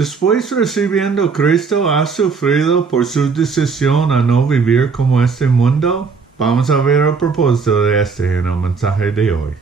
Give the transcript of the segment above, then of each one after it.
Después recibiendo Cristo ha sufrido por su decisión a no vivir como este mundo. Vamos a ver a propósito de este en el mensaje de hoy.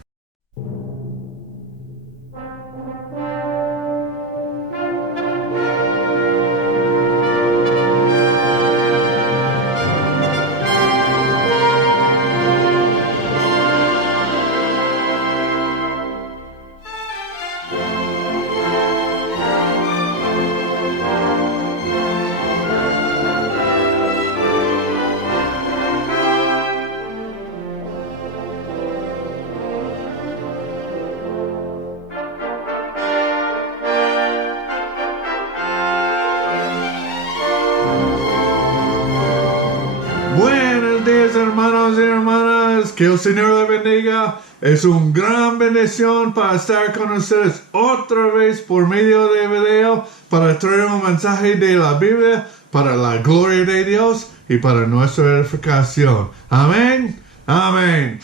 Buenos días, hermanos y hermanas, que el Señor le bendiga. Es una gran bendición para estar con ustedes otra vez por medio de video para traer un mensaje de la Biblia para la gloria de Dios y para nuestra edificación. Amén. Amén.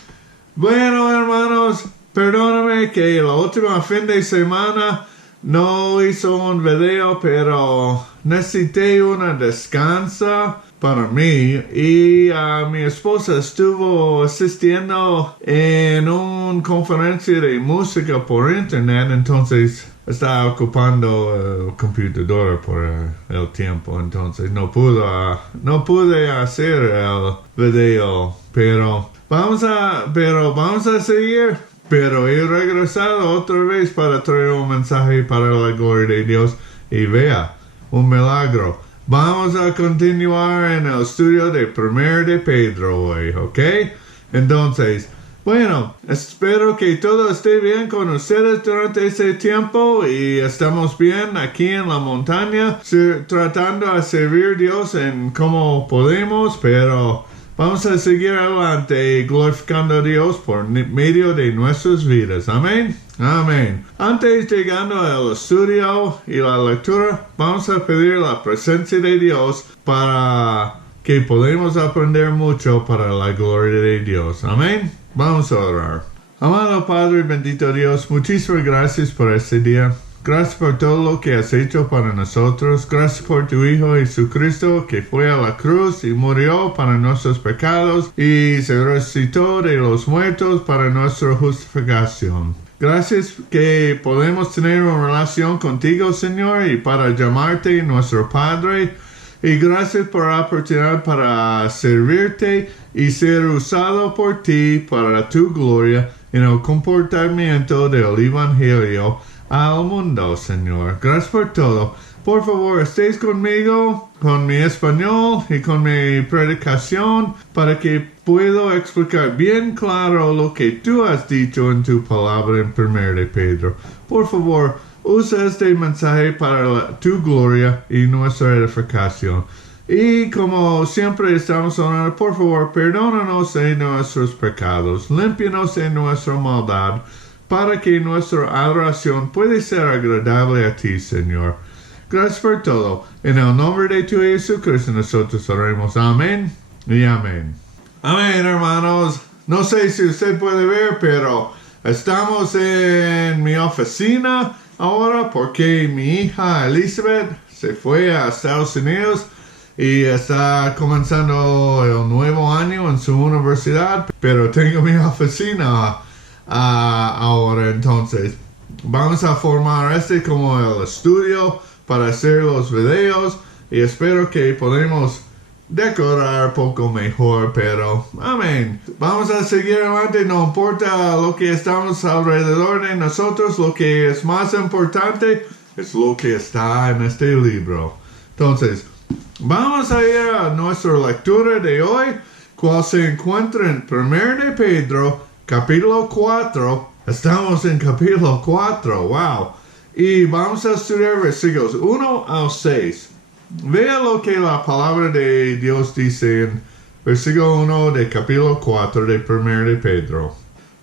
Bueno, hermanos, perdóname que la última fin de semana no hizo un video, pero necesité una descanso para mí y mi esposa estuvo asistiendo en una conferencia de música por internet, entonces estaba ocupando el computador por el tiempo, entonces no pude hacer el video, pero vamos a seguir. Pero he regresado otra vez para traer un mensaje para la gloria de Dios y vea, un milagro. Vamos a continuar en el estudio de 1 de Pedro hoy, ¿ok? Entonces, bueno, espero que todo esté bien con ustedes durante ese tiempo y estamos bien aquí en la montaña, tratando de servir a Dios en como podemos, pero vamos a seguir adelante glorificando a Dios por medio de nuestras vidas. Amén. Amén. Antes llegando al estudio y la lectura, vamos a pedir la presencia de Dios para que podamos aprender mucho para la gloria de Dios. Amén. Vamos a orar. Amado Padre, bendito Dios, muchísimas gracias por este día. Gracias por todo lo que has hecho para nosotros. Gracias por tu Hijo Jesucristo que fue a la cruz y murió para nuestros pecados y se resucitó de los muertos para nuestra justificación. Gracias que podemos tener una relación contigo, Señor, y para llamarte nuestro Padre. Y gracias por la oportunidad para servirte y ser usado por ti para tu gloria en el comportamiento del Evangelio al mundo, Señor. Gracias por todo. Por favor, estés conmigo, con mi español y con mi predicación, para que pueda explicar bien claro lo que tú has dicho en tu palabra en 1 de Pedro. Por favor, usa este mensaje para tu gloria y nuestra edificación. Y como siempre estamos orando, por favor, perdónanos de nuestros pecados, límpianos de nuestra maldad, para que nuestra adoración pueda ser agradable a ti, Señor. Gracias por todo. En el nombre de tu Jesucristo nosotros oremos. Amén y amén. Amén, hermanos. No sé si usted puede ver, pero estamos en mi oficina ahora porque mi hija Elizabeth se fue a Estados Unidos y está comenzando el nuevo año en su universidad, pero tengo mi oficina ahora, entonces vamos a formar como el estudio para hacer los videos y espero que podamos decorar un poco mejor, pero amén. Vamos a seguir adelante, no importa lo que estamos alrededor de nosotros, lo que es más importante es lo que está en este libro. Entonces, vamos a ir a nuestra lectura de hoy, cual se encuentra en 1 de Pedro, capítulo 4. Estamos en capítulo 4, wow. Y vamos a estudiar versículos 1 al 6. Vea lo que la palabra de Dios dice en versículo 1 de capítulo 4 de 1 de Pedro.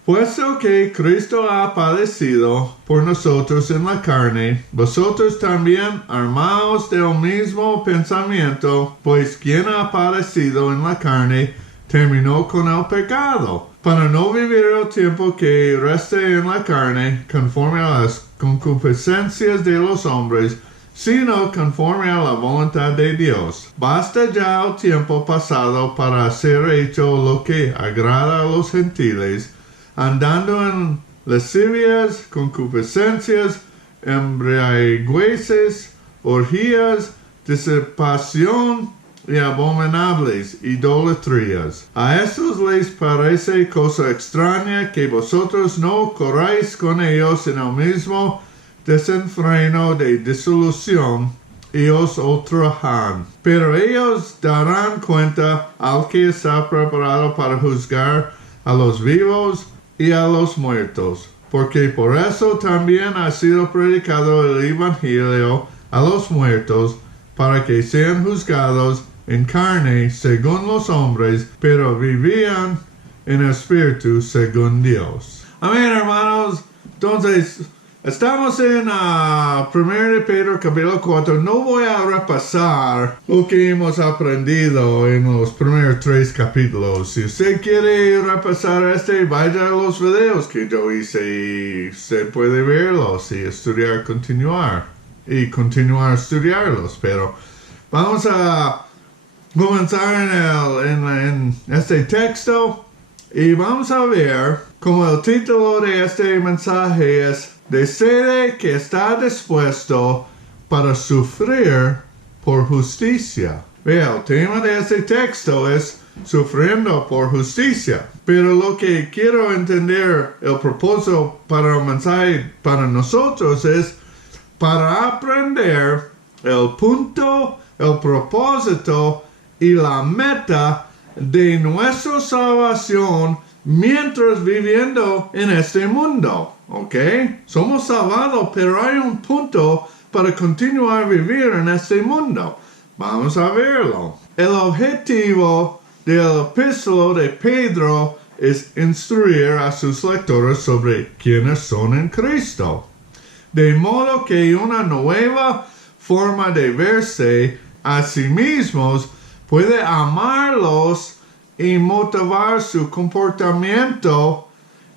Puesto que Cristo ha padecido por nosotros en la carne, vosotros también armaos del mismo pensamiento, pues quien ha padecido en la carne terminó con el pecado, para no vivir el tiempo que reste en la carne, conforme a las concupiscencias de los hombres, sino conforme a la voluntad de Dios. Basta ya el tiempo pasado para hacer hecho lo que agrada a los gentiles, andando en lascivias, concupiscencias, embriagueces, orgías, disipación y abominables idolatrías. A estos les parece cosa extraña que vosotros no corráis con ellos en el mismo desenfreno de disolución y os ultrajan. Pero ellos darán cuenta al que está preparado para juzgar a los vivos y a los muertos, porque por eso también ha sido predicado el Evangelio a los muertos, para que sean juzgados en carne según los hombres, pero vivían en espíritu según Dios. Amén, hermanos. Entonces, estamos en 1 de Pedro capítulo 4. No voy a repasar lo que hemos aprendido en los primeros 3 capítulos. Si usted quiere repasar vaya a los videos que yo hice y se puede verlos y continuar a estudiarlos. Pero vamos a comenzar en este texto y vamos a ver como el título de este mensaje es Decide que está dispuesto para sufrir por justicia. Vea, el tema de este texto es sufriendo por justicia. Pero lo que quiero entender, el propósito para el mensaje para nosotros es para aprender el punto, el propósito y la meta de nuestra salvación mientras viviendo en este mundo. ¿Ok? Somos salvados, pero hay un punto para continuar a vivir en este mundo. Vamos a verlo. El objetivo del epístola de Pedro es instruir a sus lectores sobre quiénes son en Cristo. De modo que una nueva forma de verse a sí mismos puede amarlos y motivar su comportamiento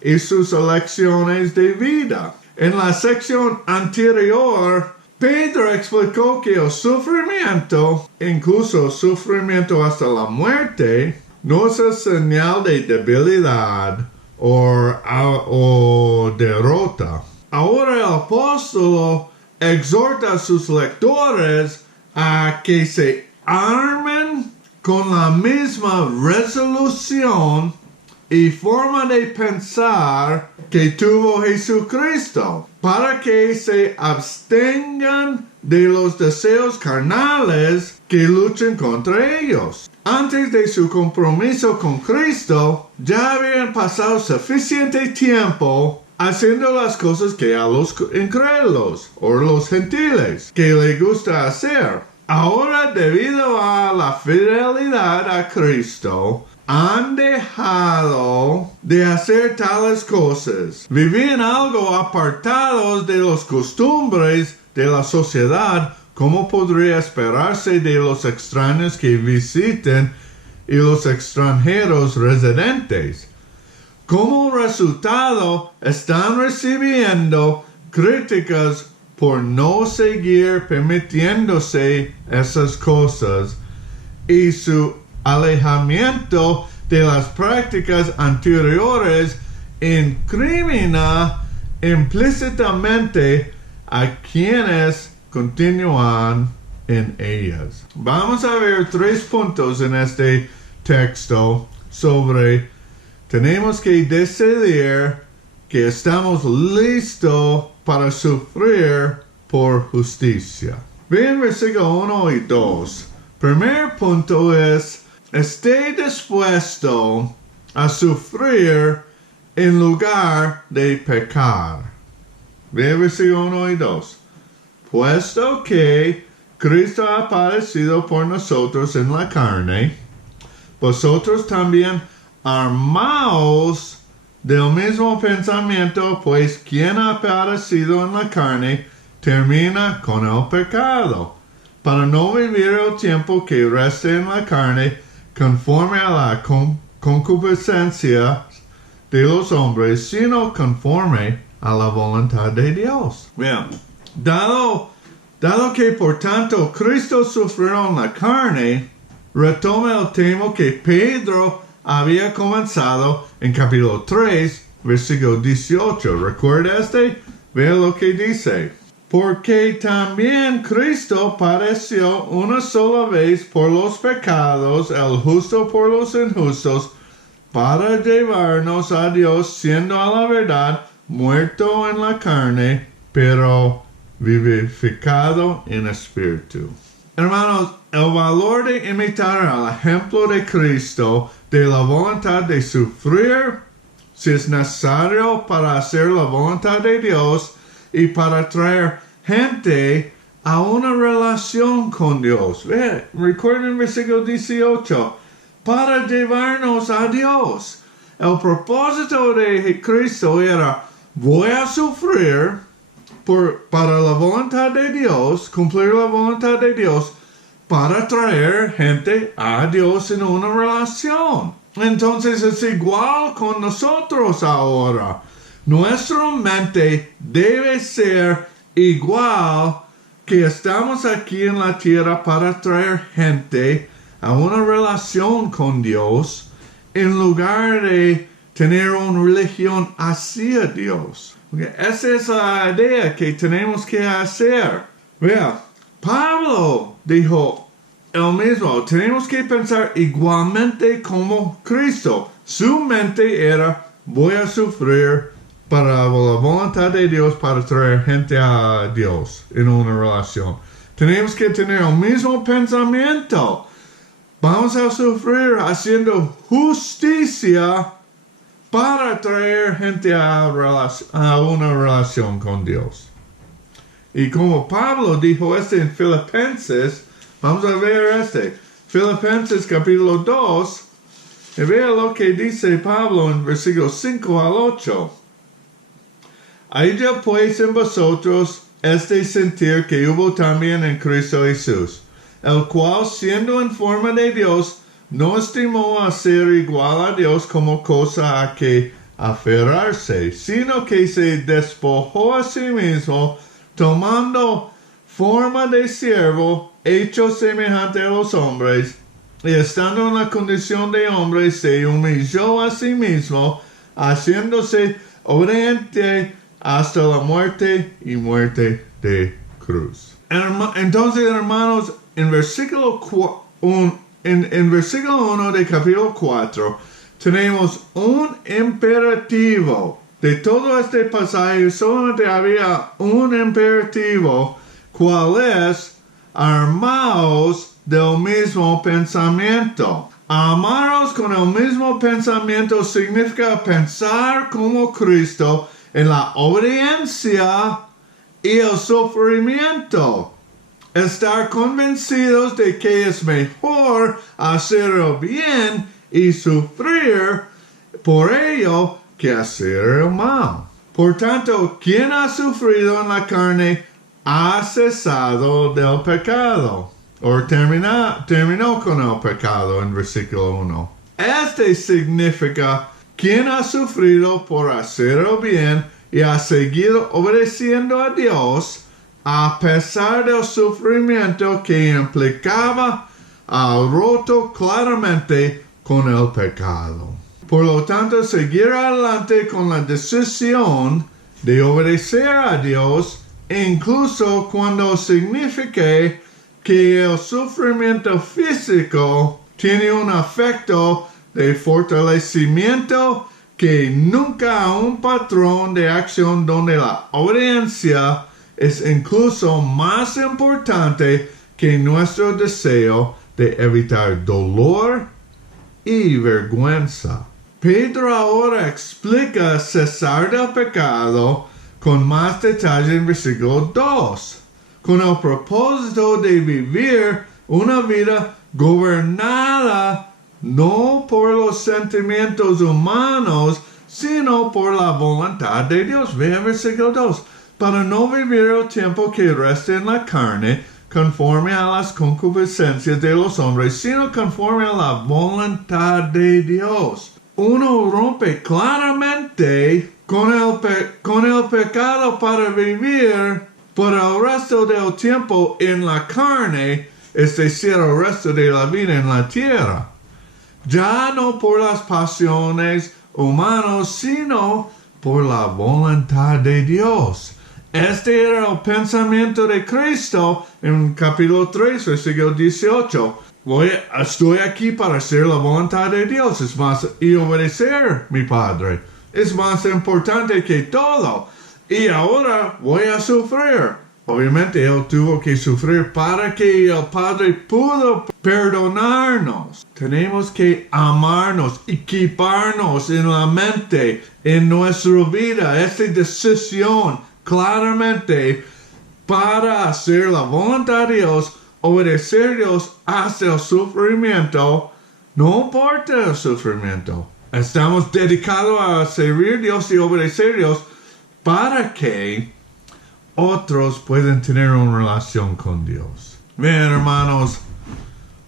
y sus elecciones de vida. En la sección anterior, Pedro explicó que el sufrimiento, incluso sufrimiento hasta la muerte, no es señal de debilidad o derrota. Ahora el apóstol exhorta a sus lectores a que se armen con la misma resolución y forma de pensar que tuvo Jesucristo, para que se abstengan de los deseos carnales que luchan contra ellos. Antes de su compromiso con Cristo, ya habían pasado suficiente tiempo haciendo las cosas que a los incrédulos o los gentiles que les gusta hacer. Ahora, debido a la fidelidad a Cristo, han dejado de hacer tales cosas. Vivían algo apartados de las costumbres de la sociedad, como podría esperarse de los extraños que visiten y los extranjeros residentes. Como resultado, están recibiendo críticas por no seguir permitiéndose esas cosas, y su alejamiento de las prácticas anteriores incrimina implícitamente a quienes continúan en ellas. Vamos a ver 3 puntos en este texto sobre tenemos que decidir que estamos listos para sufrir por justicia. Vean versículo 1 y 2. Primer punto es esté dispuesto a sufrir en lugar de pecar. Vean versículo 1 y 2. Puesto que Cristo ha padecido por nosotros en la carne, vosotros también armaos del mismo pensamiento, pues quien ha padecido en la carne termina con el pecado, para no vivir el tiempo que resta en la carne conforme a la concupiscencia de los hombres, sino conforme a la voluntad de Dios. Bien, dado Dado que por tanto Cristo sufrió en la carne, retoma el tema que Pedro había comenzado en capítulo 3, versículo 18. ¿Recuerda este? Vea lo que dice. Porque también Cristo padeció una sola vez por los pecados, el justo por los injustos, para llevarnos a Dios, siendo a la verdad muerto en la carne, pero vivificado en espíritu. Hermanos, el valor de imitar al ejemplo de Cristo, de la voluntad de sufrir, si es necesario para hacer la voluntad de Dios y para traer gente a una relación con Dios. Recuerden el versículo 18. Para llevarnos a Dios. El propósito de Cristo era, voy a sufrir para la voluntad de Dios, cumplir la voluntad de Dios, para traer gente a Dios en una relación. Entonces es igual con nosotros ahora. Nuestra mente debe ser igual que estamos aquí en la tierra para traer gente a una relación con Dios en lugar de tener una religión hacia Dios. Okay, esa es la idea que tenemos que hacer. Vea, Pablo dijo él mismo, tenemos que pensar igualmente como Cristo. Su mente era, voy a sufrir para la voluntad de Dios para traer gente a Dios en una relación. Tenemos que tener el mismo pensamiento. Vamos a sufrir haciendo justicia para traer gente a una relación con Dios. Y como Pablo dijo en Filipenses, vamos a ver Filipenses capítulo 2, y vea lo que dice Pablo en versículos 5 al 8. Haya pues en vosotros este sentir que hubo también en Cristo Jesús, el cual siendo en forma de Dios, no estimó a ser igual a Dios como cosa a que aferrarse, sino que se despojó a sí mismo, tomando forma de siervo, hecho semejante a los hombres, y estando en la condición de hombre, se humilló a sí mismo, haciéndose obediente hasta la muerte y muerte de cruz. Entonces, hermanos, en versículo 1 de capítulo 4, tenemos un imperativo. De todo este pasaje, solamente había un imperativo, cual es, armaos del mismo pensamiento. Amaros con el mismo pensamiento significa pensar como Cristo en la obediencia y el sufrimiento. Estar convencidos de que es mejor hacer el bien y sufrir por ello que hacer el mal. Por tanto, quien ha sufrido en la carne ha cesado del pecado. O terminó con el pecado en versículo 1. Este significa quien ha sufrido por hacer el bien y ha seguido obedeciendo a Dios a pesar del sufrimiento que implicaba, ha roto claramente con el pecado. Por lo tanto, seguir adelante con la decisión de obedecer a Dios, incluso cuando signifique que el sufrimiento físico tiene un efecto de fortalecimiento que nunca un patrón de acción donde la obediencia es incluso más importante que nuestro deseo de evitar dolor y vergüenza. Pedro ahora explica cesar del pecado con más detalle en versículo 2, con el propósito de vivir una vida gobernada no por los sentimientos humanos, sino por la voluntad de Dios. Vea versículo 2. Para no vivir el tiempo que resta en la carne, conforme a las concupiscencias de los hombres, sino conforme a la voluntad de Dios. Uno rompe claramente con el pecado para vivir por el resto del tiempo en la carne, es decir, el resto de la vida en la tierra. Ya no por las pasiones humanas, sino por la voluntad de Dios. Este era el pensamiento de Cristo en capítulo 3, versículo 18. Estoy aquí para hacer la voluntad de Dios, es más, y obedecer mi Padre. Es más importante que todo. Y ahora voy a sufrir. Obviamente Él tuvo que sufrir para que el Padre pudo perdonarnos. Tenemos que amarnos, equiparnos en la mente, en nuestra vida. Esta decisión claramente para hacer la voluntad de Dios, obedecer a Dios hasta el sufrimiento. No importa el sufrimiento. Estamos dedicados a servir a Dios y obedecer a Dios para que otros pueden tener una relación con Dios. Bien, hermanos,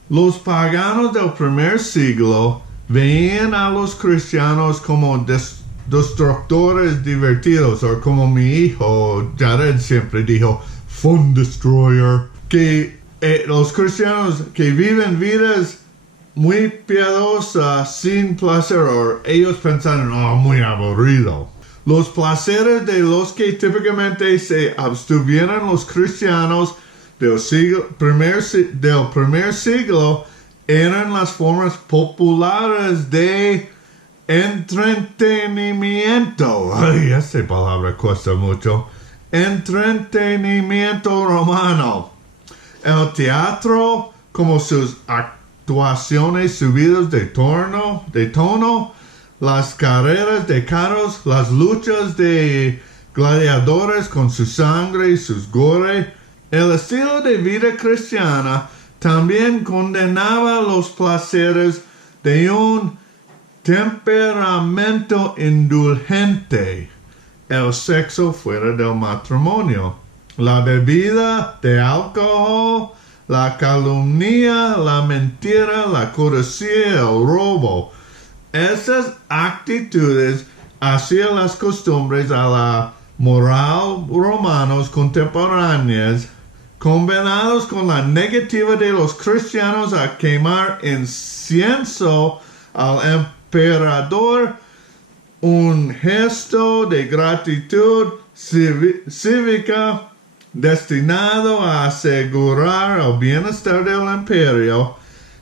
los paganos del primer siglo veían a los cristianos como destructores divertidos, o como mi hijo Jared siempre dijo, fun destroyer, que los cristianos que viven vidas muy piadosas, sin placer, o ellos pensaron, muy aburrido. Los placeres de los que típicamente se abstuvieron los cristianos del primer siglo eran las formas populares de entretenimiento. Ay, esa palabra cuesta mucho. Entretenimiento romano. El teatro, como sus actuaciones subidas de tono, las carreras de carros, las luchas de gladiadores con su sangre y sus gore. El estilo de vida cristiana también condenaba los placeres de un temperamento indulgente, el sexo fuera del matrimonio, la bebida de alcohol, la calumnia, la mentira, la codicia, el robo. Esas actitudes hacían las costumbres a la moral romanos contemporáneas, combinados con la negativa de los cristianos a quemar incienso al emperador, un gesto de gratitud cívica destinado a asegurar el bienestar del imperio,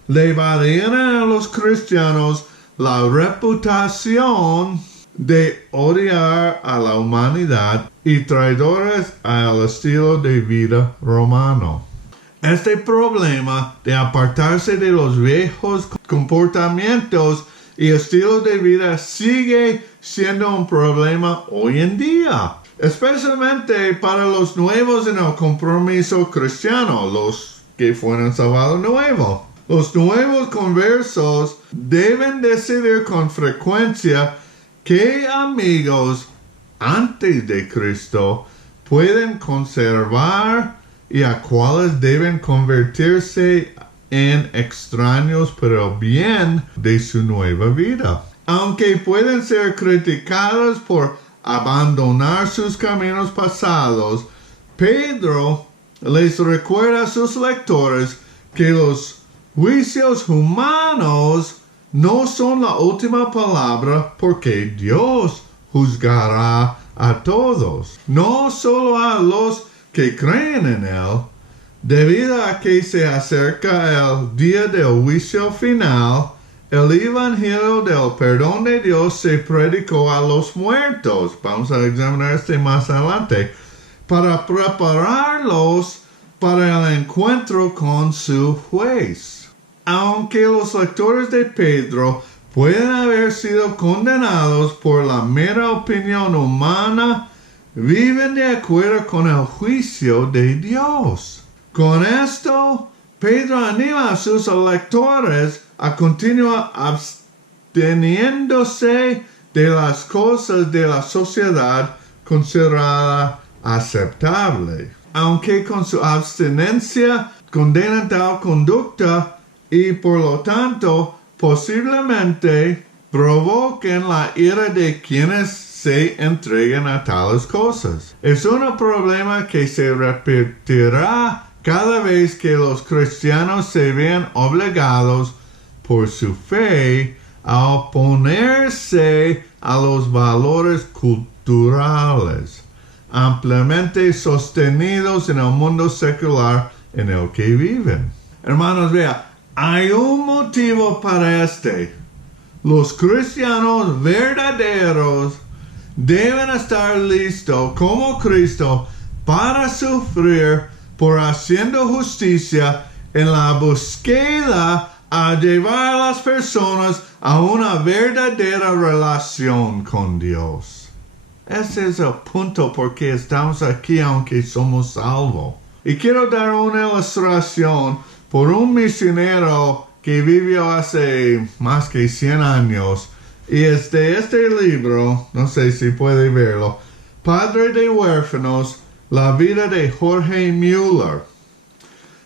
le valieron a los cristianos la reputación de odiar a la humanidad y traidores al estilo de vida romano. Este problema de apartarse de los viejos comportamientos y estilos de vida sigue siendo un problema hoy en día, especialmente para los nuevos en el compromiso cristiano, los que fueron salvados nuevos. Los nuevos conversos deben decidir con frecuencia qué amigos antes de Cristo pueden conservar y a cuáles deben convertirse en extraños para el bien de su nueva vida. Aunque pueden ser criticados por abandonar sus caminos pasados, Pedro les recuerda a sus lectores que los juicios humanos no son la última palabra, porque Dios juzgará a todos, no solo a los que creen en Él. Debido a que se acerca el día del juicio final, el evangelio del perdón de Dios se predicó a los muertos. Vamos a examinar este más adelante, para prepararlos para el encuentro con su juez. Aunque los lectores de Pedro pueden haber sido condenados por la mera opinión humana, viven de acuerdo con el juicio de Dios. Con esto, Pedro anima a sus lectores a continuar absteniéndose de las cosas de la sociedad considerada aceptable. Aunque con su abstinencia condenan tal conducta, y por lo tanto posiblemente provoquen la ira de quienes se entreguen a tales cosas. Es un problema que se repetirá cada vez que los cristianos se vean obligados por su fe a oponerse a los valores culturales ampliamente sostenidos en el mundo secular en el que viven. Hermanos, vea, hay un motivo para Los cristianos verdaderos deben estar listos como Cristo para sufrir por haciendo justicia en la búsqueda a llevar a las personas a una verdadera relación con Dios. Ese es el punto porque estamos aquí aunque somos salvos. Y quiero dar una ilustración por un misionero que vivió hace más que 100 años. Y es de este libro, no sé si puede verlo, Padre de Huérfanos, la vida de Jorge Müller.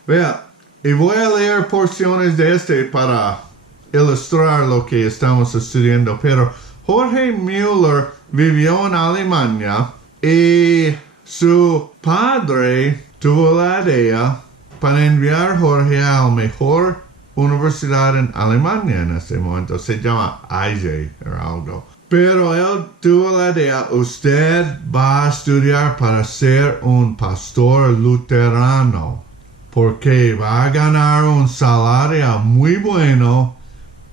Vea, y voy a leer porciones de para ilustrar lo que estamos estudiando. Pero Jorge Müller vivió en Alemania y su padre tuvo la idea para enviar a Jorge a la mejor universidad en Alemania en ese momento. Se llama EISE o algo. Pero él tuvo la idea, usted va a estudiar para ser un pastor luterano, porque va a ganar un salario muy bueno,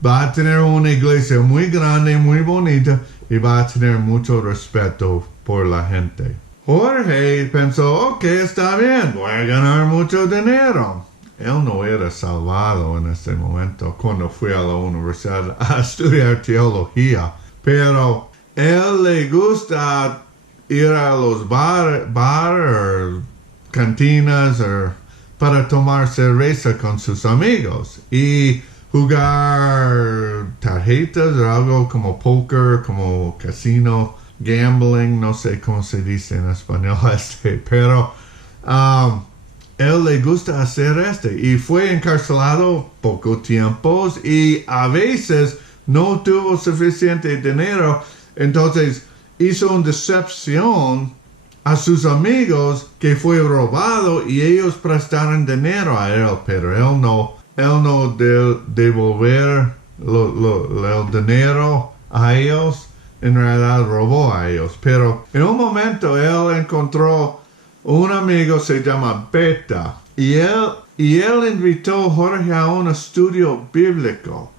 va a tener una iglesia muy grande, muy bonita, y va a tener mucho respeto por la gente. Jorge pensó, ok, está bien, voy a ganar mucho dinero. Él no era salvado en ese momento cuando fue a la universidad a estudiar teología. Pero él le gusta ir a los bar o cantinas para tomar cerveza con sus amigos y jugar tarjetas o algo como póker, como casino, gambling, no sé cómo se dice en español pero él le gusta hacer y fue encarcelado poco tiempo y a veces no tuvo suficiente dinero, entonces hizo una decepción a sus amigos que fue robado y ellos prestaron dinero a él, pero él no devolver el dinero a ellos, en realidad robó a ellos. Pero en un momento él encontró un amigo, se llama Beta, y él invitó a Jorge a un estudio bíblico.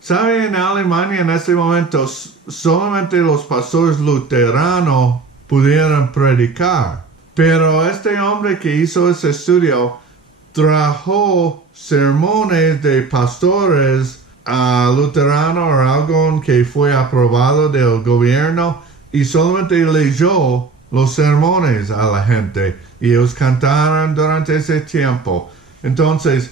¿Sabe? En Alemania en ese momento solamente los pastores luteranos pudieron predicar. Pero este hombre que hizo ese estudio trajo sermones de pastores luteranos o algo que fue aprobado del gobierno y solamente leyó los sermones a la gente y ellos cantaron durante ese tiempo. Entonces,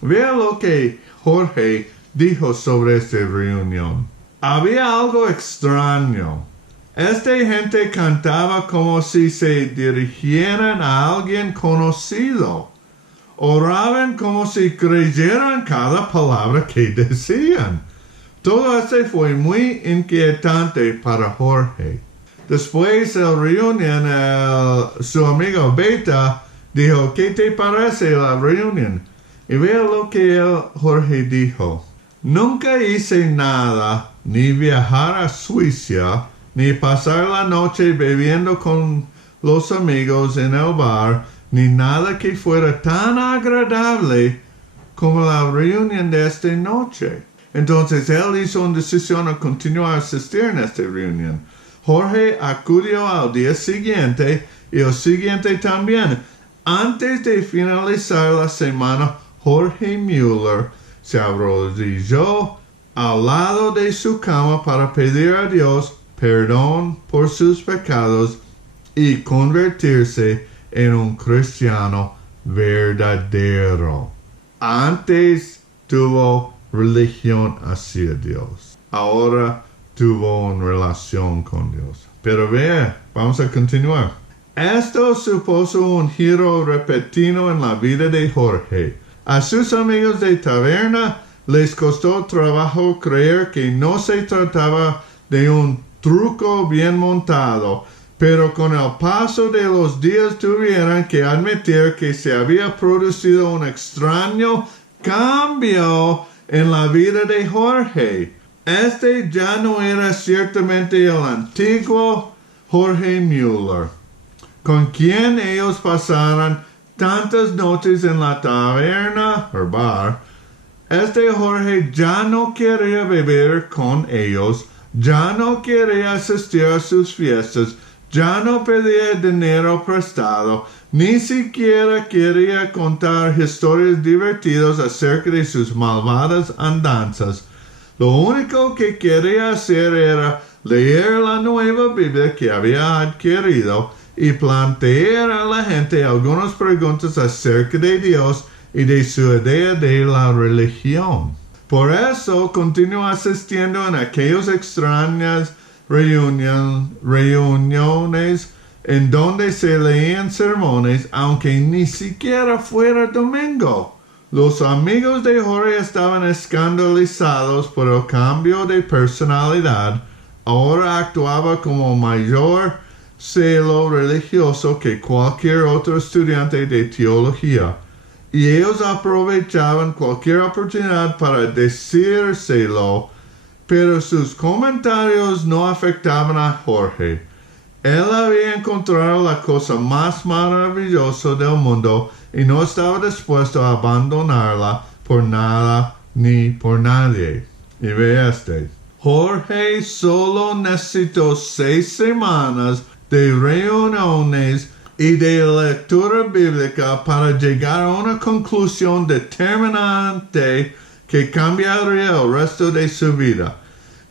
vea lo que Jorge dijo sobre esta reunión. Había algo extraño. Esta gente cantaba como si se dirigieran a alguien conocido. Oraban como si creyeran cada palabra que decían. Todo esto fue muy inquietante para Jorge. Después de la reunión, su amigo Beta dijo, ¿qué te parece la reunión? Y vea lo que Jorge dijo. Nunca hice nada, ni viajar a Suiza, ni pasar la noche bebiendo con los amigos en el bar, ni nada que fuera tan agradable como la reunión de esta noche. Entonces él hizo una decisión a continuar a asistir en esta reunión. Jorge acudió al día siguiente y el siguiente también. Antes de finalizar la semana, Jorge Müller se arrodilló al lado de su cama para pedir a Dios perdón por sus pecados y convertirse en un cristiano verdadero. Antes tuvo religión hacia Dios. Ahora tuvo una relación con Dios. Pero vea, vamos a continuar. Esto supuso un giro repentino en la vida de Jorge. A sus amigos de taberna les costó trabajo creer que no se trataba de un truco bien montado, pero con el paso de los días tuvieron que admitir que se había producido un extraño cambio en la vida de Jorge. Este ya no era ciertamente el antiguo Jorge Müller, con quien ellos pasaron tantas noches en la taberna o bar. Este Jorge ya no quería beber con ellos, ya no quería asistir a sus fiestas, ya no pedía dinero prestado, ni siquiera quería contar historias divertidas acerca de sus malvadas andanzas. Lo único que quería hacer era leer la nueva Biblia que había adquirido y plantear a la gente algunas preguntas acerca de Dios y de su idea de la religión. Por eso continuó asistiendo en aquellas extrañas reuniones en donde se leían sermones, aunque ni siquiera fuera domingo. Los amigos de Jorge estaban escandalizados por el cambio de personalidad. Ahora actuaba como mayor celo religioso que cualquier otro estudiante de teología, y ellos aprovechaban cualquier oportunidad para decírselo, pero sus comentarios no afectaban a Jorge. Él había encontrado la cosa más maravillosa del mundo y no estaba dispuesto a abandonarla por nada ni por nadie. Y ve Jorge solo necesitó 6 semanas de reuniones y de lectura bíblica para llegar a una conclusión determinante que cambiaría el resto de su vida.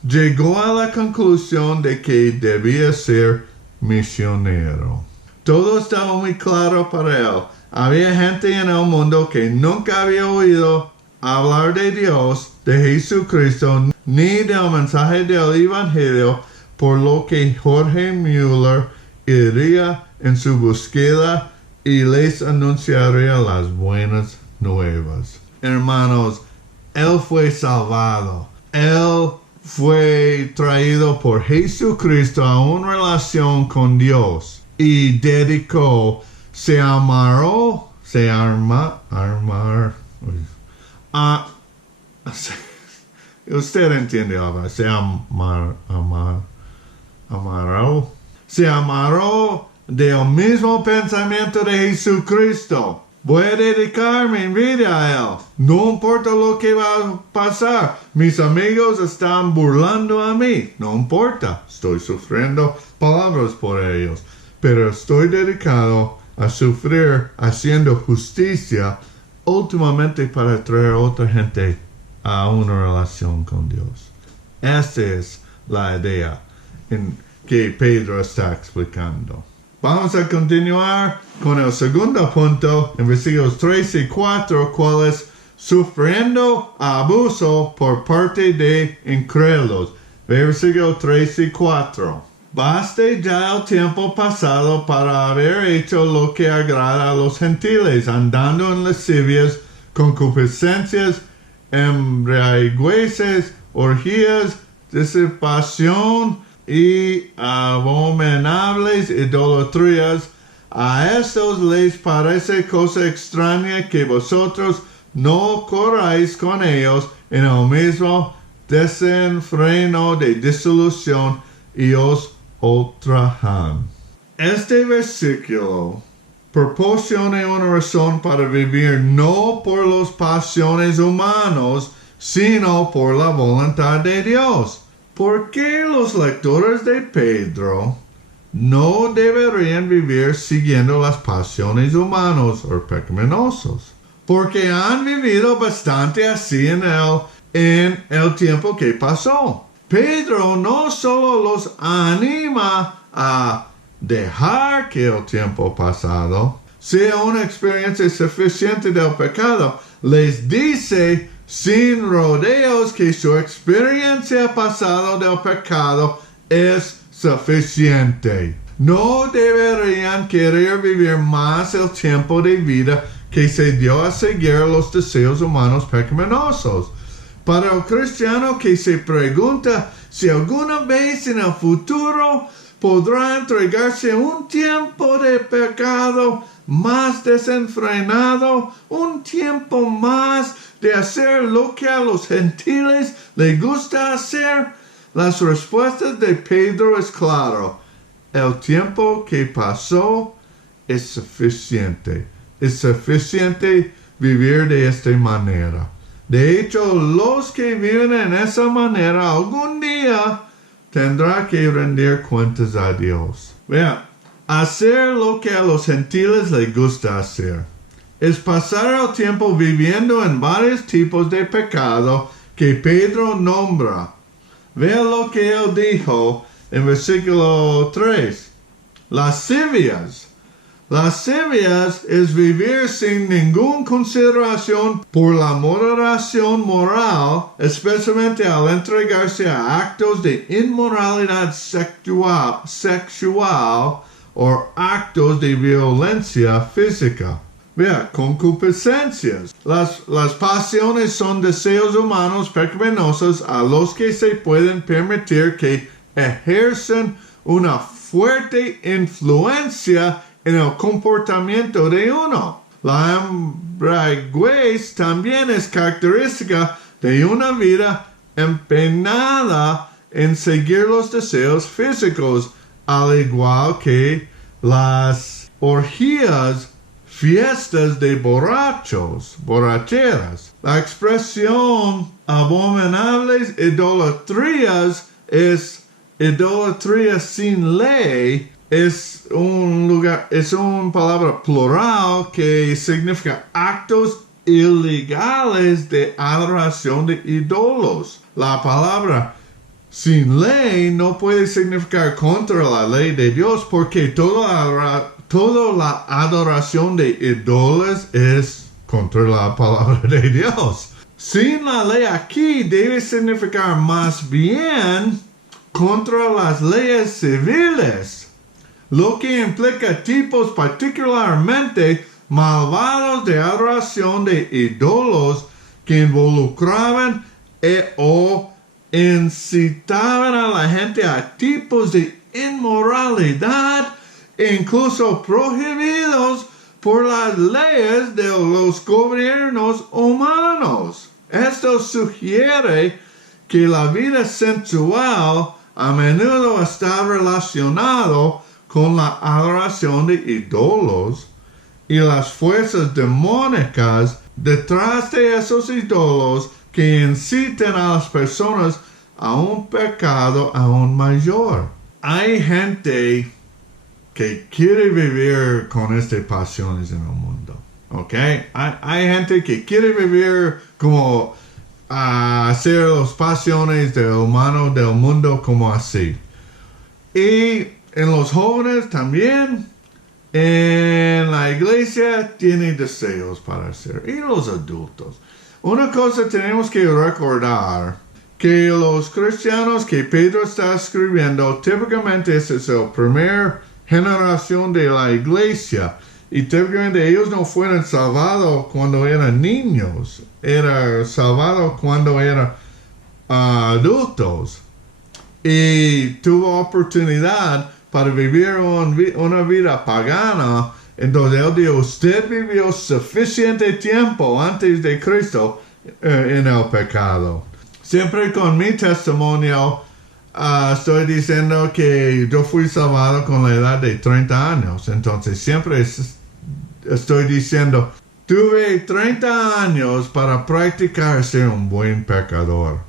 Llegó a la conclusión de que debía ser misionero. Todo estaba muy claro para él. Había gente en el mundo que nunca había oído hablar de Dios, de Jesucristo, ni del mensaje del Evangelio, por lo que Jorge Müller iría en su búsqueda y les anunciaría las buenas nuevas. Hermanos, él fue salvado. Él fue traído por Jesucristo a una relación con Dios y dedicó, usted entiende ahora, se amarró del mismo pensamiento de Jesucristo. Voy a dedicar mi vida a Él. No importa lo que va a pasar. Mis amigos están burlando a mí. No importa. Estoy sufriendo palabras por ellos. Pero estoy dedicado a sufrir haciendo justicia últimamente para traer a otra gente a una relación con Dios. Esta es la idea en que Pedro está explicando. Vamos a continuar con el segundo punto en versículos 3 y 4, cual es sufriendo abuso por parte de incrédulos. Versículos 3 y 4. Baste ya el tiempo pasado para haber hecho lo que agrada a los gentiles, andando en lascivias, concupiscencias, embriagueces, orgías, disipación y abominables idolatrías. A estos les parece cosa extraña que vosotros no corráis con ellos en el mismo desenfreno de disolución y os ultrajan. Este versículo proporciona una razón para vivir no por las pasiones humanas, sino por la voluntad de Dios. ¿Por qué los lectores de Pedro no deberían vivir siguiendo las pasiones humanas o pecaminosos? Porque han vivido bastante así en el tiempo que pasó. Pedro no solo los anima a dejar que el tiempo pasado sea una experiencia suficiente del pecado, les dice sin rodeos que su experiencia pasada del pecado es suficiente. No deberían querer vivir más el tiempo de vida que se dio a seguir los deseos humanos pecaminosos. Para el cristiano que se pregunta si alguna vez en el futuro podrá entregarse a un tiempo de pecado más desenfrenado, un tiempo más de hacer lo que a los gentiles les gusta hacer. Las respuestas de Pedro es claro. El tiempo que pasó es suficiente. Es suficiente vivir de esta manera. De hecho, los que viven en esa manera algún día tendrán que rendir cuentas a Dios. Vea, hacer lo que a los gentiles les gusta hacer es pasar el tiempo viviendo en varios tipos de pecado que Pedro nombra. Vea lo que él dijo en versículo 3. Lascivias. Lascivias es vivir sin ninguna consideración por la moderación moral, especialmente al entregarse a actos de inmoralidad sexual o actos de violencia física. Vea, concupiscencias. Las pasiones son deseos humanos pecaminosos a los que se pueden permitir que ejercen una fuerte influencia en el comportamiento de uno. La embriaguez también es característica de una vida empeñada en seguir los deseos físicos, al igual que las orgías, fiestas de borrachos, borracheras. La expresión abominables idolatrías es idolatría sin ley. Es una palabra plural que significa actos ilegales de adoración de ídolos. La palabra sin ley no puede significar contra la ley de Dios, porque toda la adoración de ídolos es contra la palabra de Dios. Sin la ley aquí debe significar más bien contra las leyes civiles, lo que implica tipos particularmente malvados de adoración de ídolos que involucraban o incitaban a la gente a tipos de inmoralidad, incluso prohibidos por las leyes de los gobiernos humanos. Esto sugiere que la vida sensual a menudo está relacionado con la adoración de ídolos y las fuerzas demónicas detrás de esos ídolos que incitan a las personas a un pecado aún mayor. Hay gente que quiere vivir con estas pasiones en el mundo, ¿ok? Hay gente que quiere vivir como hacer las pasiones del humano del mundo como así. Y en los jóvenes también, en la iglesia tienen deseos para hacer. Y los adultos. Una cosa tenemos que recordar, que los cristianos que Pedro está escribiendo, típicamente esa es la primera generación de la iglesia. Y típicamente ellos no fueron salvados cuando eran niños. Eran salvados cuando eran adultos. Y tuvo oportunidad para vivir una vida pagana. Entonces él dijo, usted vivió suficiente tiempo antes de Cristo en el pecado. Siempre con mi testimonio estoy diciendo que yo fui salvado con la edad de 30 años. Entonces siempre estoy diciendo, tuve 30 años para practicar ser un buen pecador.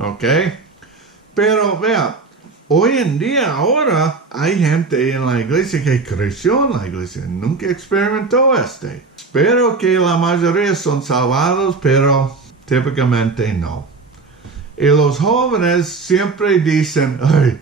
¿Ok? Pero vea, hoy en día, ahora, hay gente en la iglesia que creció en la iglesia, nunca experimentó Espero que la mayoría son salvados, pero típicamente no. Y los jóvenes siempre dicen, ay,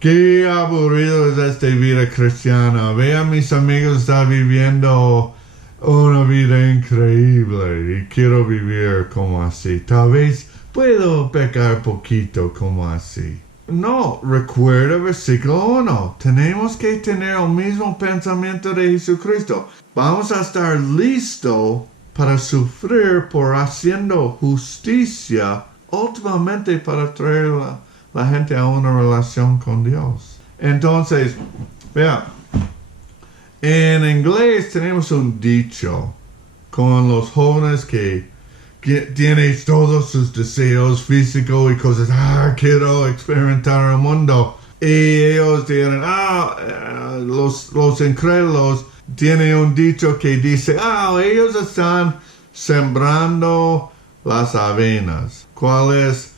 qué aburrido es esta vida cristiana. Vea, mis amigos están viviendo una vida increíble y quiero vivir como así. Tal vez puedo pecar poquito como así. No, recuerda versículo 1. Tenemos que tener el mismo pensamiento de Jesucristo. Vamos a estar listos para sufrir por haciendo justicia, últimamente para traer la gente a una relación con Dios. Entonces, vea, en inglés tenemos un dicho con los jóvenes que tienen todos sus deseos físicos y cosas, quiero experimentar el mundo. Y ellos dirán, los incrédulos tienen un dicho que dice, ellos están sembrando las avenas. ¿Cuál es?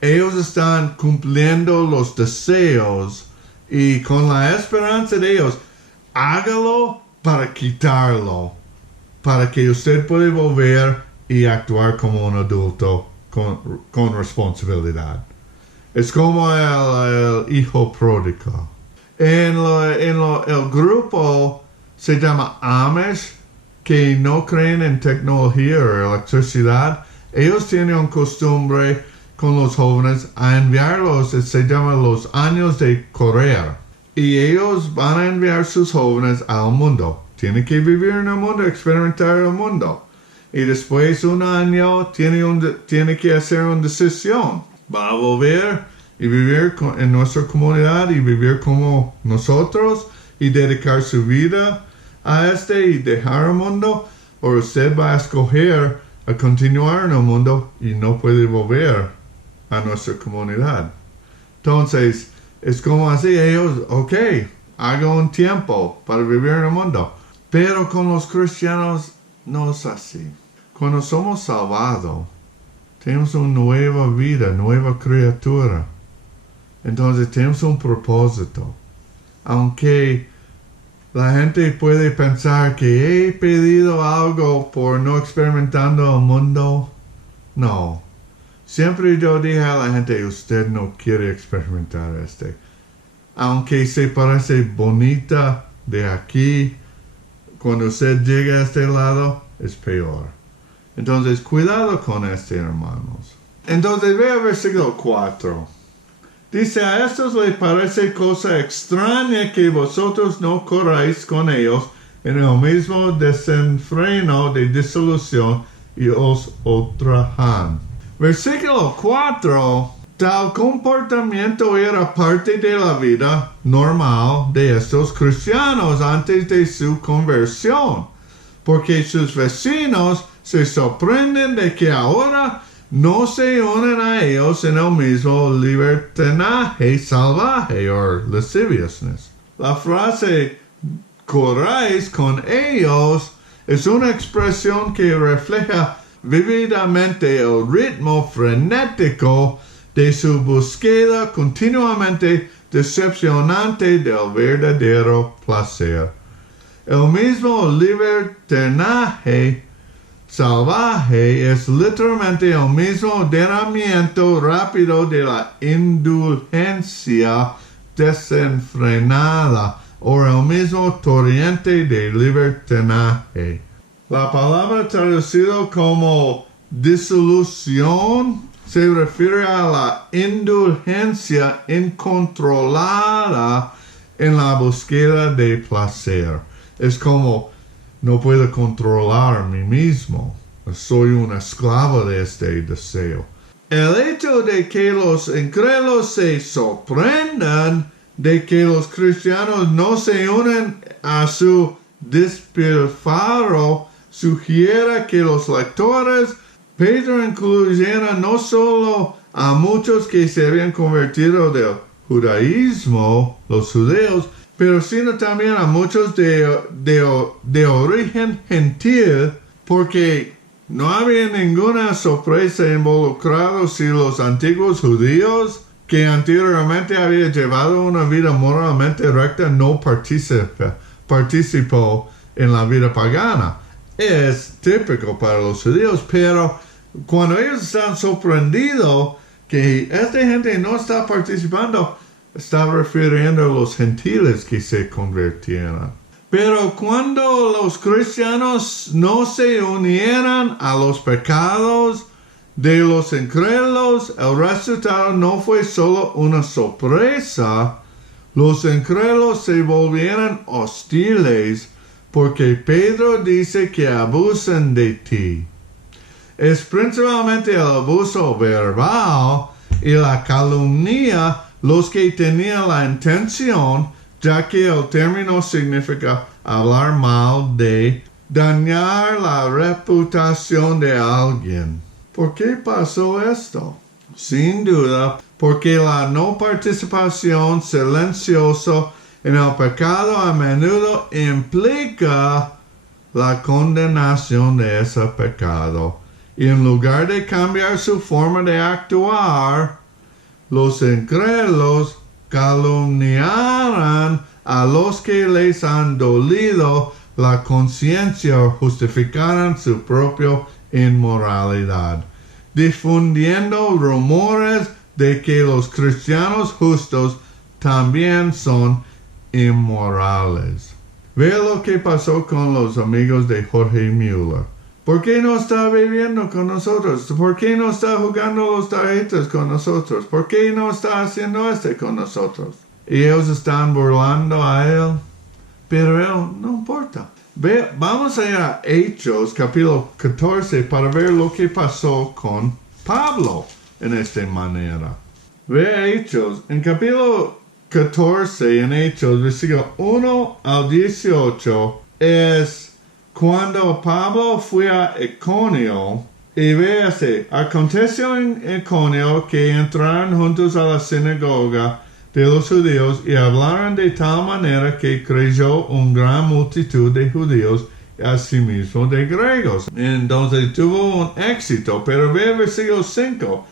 Ellos están cumpliendo los deseos y con la esperanza de ellos, hágalo para quitarlo, para que usted pueda volver y actuar como un adulto con responsabilidad. Es como el hijo pródigo. El grupo se llama Amish, que no creen en tecnología o electricidad. Ellos tienen una costumbre con los jóvenes a enviarlos, se llama los años de correr. Y ellos van a enviar sus jóvenes al mundo. Tienen que vivir en el mundo, experimentar el mundo. Y después de un año tiene que hacer una decisión. Va a volver y vivir en nuestra comunidad y vivir como nosotros y dedicar su vida a y dejar el mundo, o usted va a escoger a continuar en el mundo y no puede volver a nuestra comunidad. Entonces, es como así, ellos, haga un tiempo para vivir en el mundo. Pero con los cristianos no es así. Cuando somos salvados, tenemos una nueva vida, nueva criatura. Entonces tenemos un propósito. Aunque la gente puede pensar que he pedido algo por no experimentando el mundo, no. Siempre yo dije a la gente, usted no quiere experimentar Aunque se parece bonita de aquí, cuando usted llega a este lado, es peor. Entonces, cuidado con hermanos. Entonces, vea el versículo 4. Dice, a estos les parece cosa extraña que vosotros no corráis con ellos en el mismo desenfreno de disolución y os ultrajan. Versículo 4. Tal comportamiento era parte de la vida normal de estos cristianos antes de su conversión, porque sus vecinos se sorprenden de que ahora no se unen a ellos en el mismo libertinaje salvaje o lasciviousness. La frase corráis con ellos es una expresión que refleja vívidamente el ritmo frenético de su búsqueda continuamente decepcionante del verdadero placer. El mismo libertinaje salvaje es literalmente el mismo derramamiento rápido de la indulgencia desenfrenada o el mismo torrente de libertinaje. La palabra traducida como disolución se refiere a la indulgencia incontrolada en la búsqueda de placer. Es como, no puedo controlar a mí mismo. Soy un esclavo de este deseo. El hecho de que los incrédulos se sorprendan de que los cristianos no se unen a su despilfarro sugiere que los lectores Pedro incluyera no solo a muchos que se habían convertido del judaísmo, los judeos, pero sino también a muchos de origen gentil, porque no había ninguna sorpresa involucrada si los antiguos judíos, que anteriormente habían llevado una vida moralmente recta, no participó en la vida pagana. Es típico para los judíos, pero cuando ellos están sorprendidos que esta gente no está participando, está refiriendo a los gentiles que se convirtieron. Pero cuando los cristianos no se unieran a los pecados de los incrédulos, el resultado no fue solo una sorpresa. Los incrédulos se volvieron hostiles porque Pedro dice que abusan de ti. Es principalmente el abuso verbal y la calumnia los que tenían la intención, ya que el término significa hablar mal de, dañar la reputación de alguien. ¿Por qué pasó esto? Sin duda, porque la no participación silenciosa en el pecado a menudo implica la condenación de ese pecado. Y en lugar de cambiar su forma de actuar, los incrédulos calumniarán a los que les han dolido la conciencia o justificarán su propia inmoralidad, difundiendo rumores de que los cristianos justos también son inmorales. Vea lo que pasó con los amigos de Jorge Müller. ¿Por qué no está viviendo con nosotros? ¿Por qué no está jugando los tarjetas con nosotros? ¿Por qué no está haciendo con nosotros? Y ellos están burlando a él. Pero él no importa. Vamos a ir a Hechos, capítulo 14, para ver lo que pasó con Pablo en esta manera. Ve Hechos, en capítulo 14, en Hechos, versículo 1 al 18, es cuando Pablo fue a Iconio, y véase, aconteció en Iconio que entraron juntos a la sinagoga de los judíos y hablaron de tal manera que creyó una gran multitud de judíos y asimismo de griegos. Entonces tuvo un éxito, pero ve el versículo 5.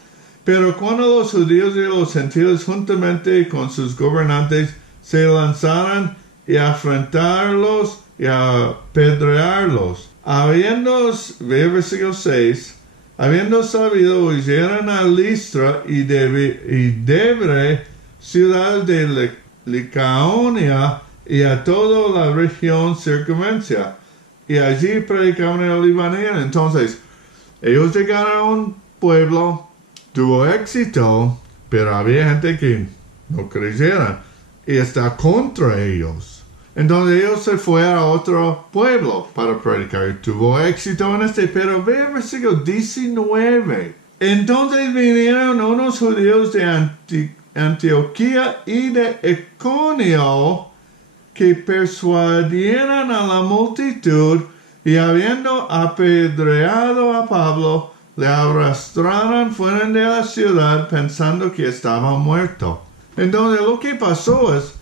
Pero cuando los judíos y los gentiles juntamente con sus gobernantes se lanzaron y a afrentarlos y a apedrearlos, ve versículo 6, habiendo sabido, huyeron a Listra y Debre, ciudades de Licaonia y a toda la región circunvencia, y allí predicaban el evangelio. Entonces, ellos llegaron a un pueblo, tuvo éxito, pero había gente que no creyera y está contra ellos. Entonces ellos se fueron a otro pueblo para predicar. Tuvo éxito en pero ve el versículo 19. Entonces vinieron unos judíos de Antioquía y de Iconio que persuadieron a la multitud y habiendo apedreado a Pablo, le arrastraron fuera de la ciudad pensando que estaba muerto. Entonces lo que pasó es,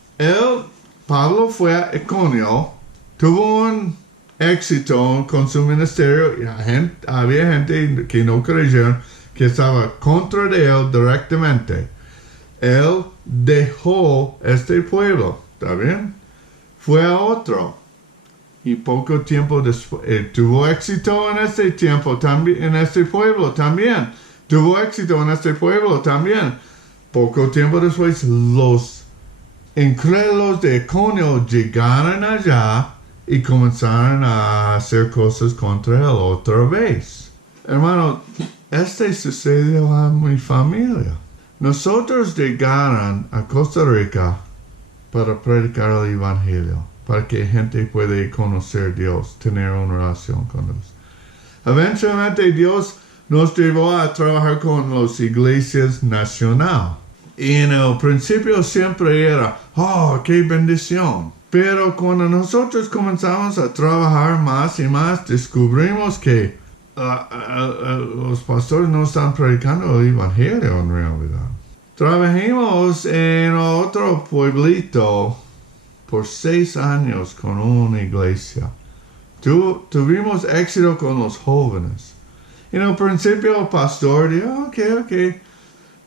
Pablo fue a Iconio, tuvo un éxito con su ministerio y había gente que no creyeron que estaba contra de él directamente. Él dejó este pueblo, ¿está bien? Fue a otro. Y poco tiempo después, tuvo éxito en este tiempo también, en este pueblo también. Tuvo éxito en este pueblo también. Poco tiempo después, los incrédulos de Iconio llegaron allá y comenzaron a hacer cosas contra él otra vez. Hermano, sucedió a mi familia. Nosotros llegaron a Costa Rica para predicar el evangelio, para que gente pueda conocer a Dios, tener una relación con Dios. Eventualmente Dios nos llevó a trabajar con las iglesias nacionales. Y en el principio siempre era, ¡oh, qué bendición! Pero cuando nosotros comenzamos a trabajar más y más, descubrimos que los pastores no están predicando el evangelio en realidad. Trabajamos en otro pueblito por 6 años con una iglesia. Tuvimos éxito con los jóvenes. En el principio el pastor dijo, ok.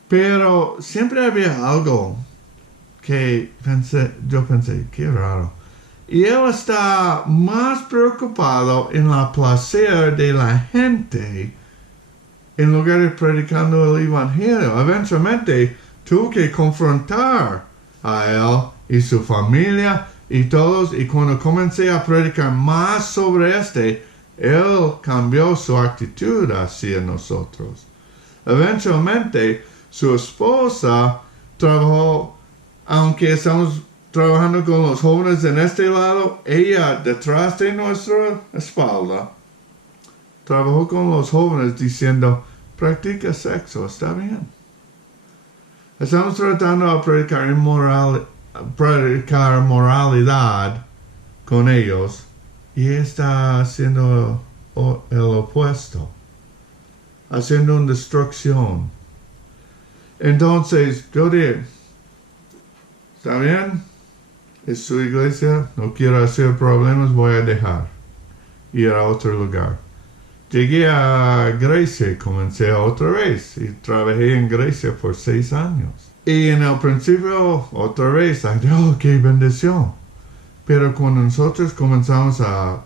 Pero siempre había algo que yo pensé, qué raro. Y él está más preocupado en la placer de la gente en lugar de predicando el evangelio. Eventualmente tuvo que confrontar a él y su familia y todos. Y cuando comencé a predicar más sobre él cambió su actitud hacia nosotros. Eventualmente su esposa trabajó, aunque estamos trabajando con los jóvenes en este lado, ella detrás de nuestra espalda trabajó con los jóvenes diciendo, practica sexo, está bien. Estamos tratando de predicar moralidad con ellos y está haciendo el opuesto, haciendo una destrucción. Entonces, yo dije, ¿está bien? Es su iglesia, no quiero hacer problemas, voy a dejar, ir a otro lugar. Llegué a Grecia y comencé otra vez y trabajé en Grecia por 6 años. Y en el principio, otra vez, oh, qué bendición. Pero cuando nosotros comenzamos a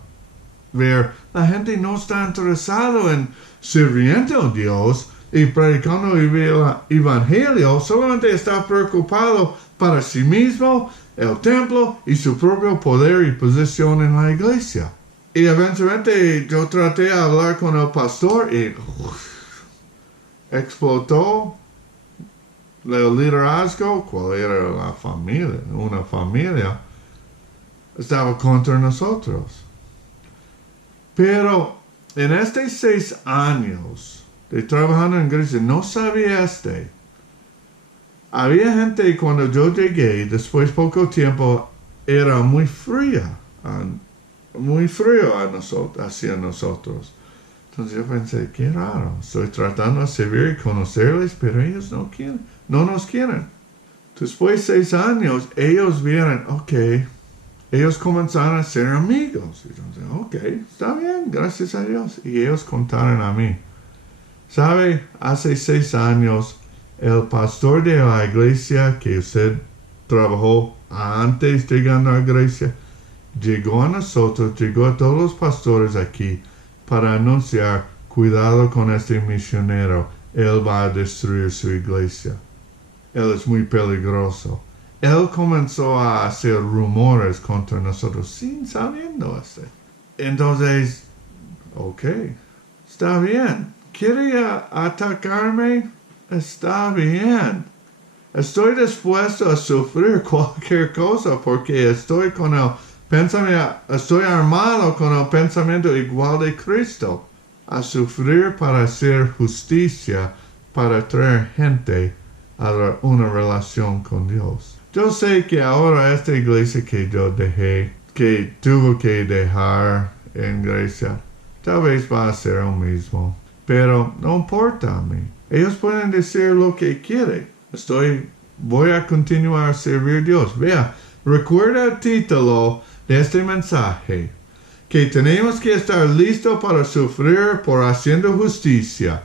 ver, la gente no está interesada en sirviendo a Dios y predicando el evangelio, solamente está preocupado para sí mismo, el templo y su propio poder y posición en la iglesia. Y eventualmente yo traté de hablar con el pastor y explotó el liderazgo. ¿Cuál era la familia? Una familia estaba contra nosotros. Pero en estos 6 años de trabajando en Grecia, no sabía Había gente cuando yo llegué, después de poco tiempo, era muy fría. Muy frío hacia nosotros. Entonces yo pensé, qué raro. Estoy tratando de servir y conocerles, pero ellos no nos quieren. Después de 6 años, ellos vieron, ok, ellos comenzaron a ser amigos. Entonces, ok, está bien, gracias a Dios. Y ellos contaron a mí. ¿Sabe? Hace 6 años, el pastor de la iglesia que usted trabajó antes de llegar a Grecia, llegó a nosotros, llegó a todos los pastores aquí para anunciar, cuidado con este misionero, él va a destruir su iglesia. Él es muy peligroso. Él comenzó a hacer rumores contra nosotros sin sabiendo Entonces, ok, está bien. ¿Quiere atacarme? Está bien. Estoy dispuesto a sufrir cualquier cosa porque estoy armado con el pensamiento igual de Cristo, a sufrir para hacer justicia, para traer gente a una relación con Dios. Yo sé que ahora esta iglesia que yo dejé, que tuvo que dejar en Grecia, tal vez va a ser lo mismo, pero no importa a mí. Ellos pueden decir lo que quieren. Voy a continuar a servir a Dios. Vea, recuerda el título de este mensaje, que tenemos que estar listos para sufrir por haciendo justicia.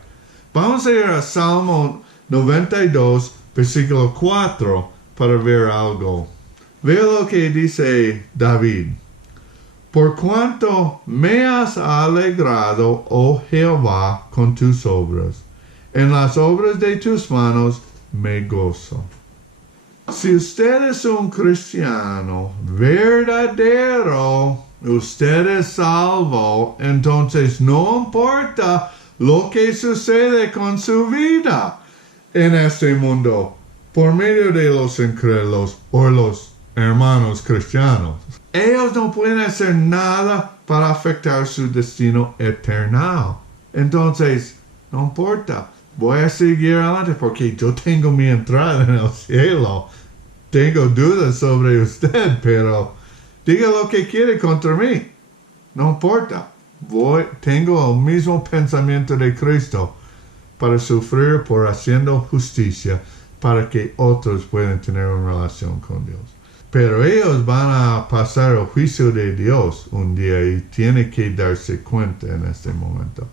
Vamos a ir a Salmo 92, versículo 4, para ver algo. Vea lo que dice David. Por cuanto me has alegrado, oh Jehová, con tus obras, en las obras de tus manos me gozo. Si usted es un cristiano verdadero, usted es salvo, entonces no importa lo que sucede con su vida en este mundo, por medio de los incrédulos o los hermanos cristianos. Ellos no pueden hacer nada para afectar su destino eterno. Entonces, no importa. Voy a seguir adelante porque yo tengo mi entrada en el cielo. Tengo dudas sobre usted, pero diga lo que quiere contra mí. No importa. Tengo el mismo pensamiento de Cristo para sufrir por haciendo justicia para que otros puedan tener una relación con Dios. Pero ellos van a pasar el juicio de Dios un día y tienen que darse cuenta en este momento.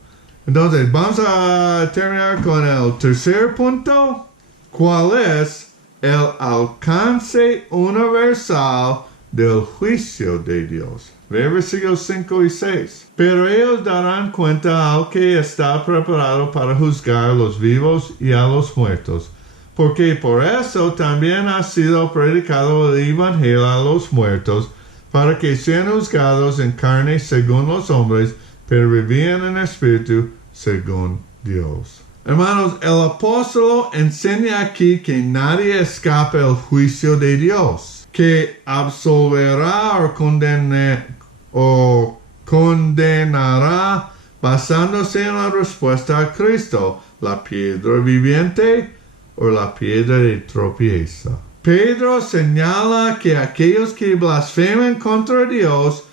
Entonces, vamos a terminar con el tercer punto. ¿Cuál es el alcance universal del juicio de Dios? Ve versículos 5 y 6. Pero ellos darán cuenta al que está preparado para juzgar a los vivos y a los muertos, porque por eso también ha sido predicado el evangelio a los muertos, para que sean juzgados en carne según los hombres, pero vivían en espíritu según Dios. Hermanos, el apóstol enseña aquí que nadie escapa del juicio de Dios, que absolverá o condenará basándose en la respuesta a Cristo, la piedra viviente o la piedra de tropiezo. Pedro señala que aquellos que blasfeman contra Dios,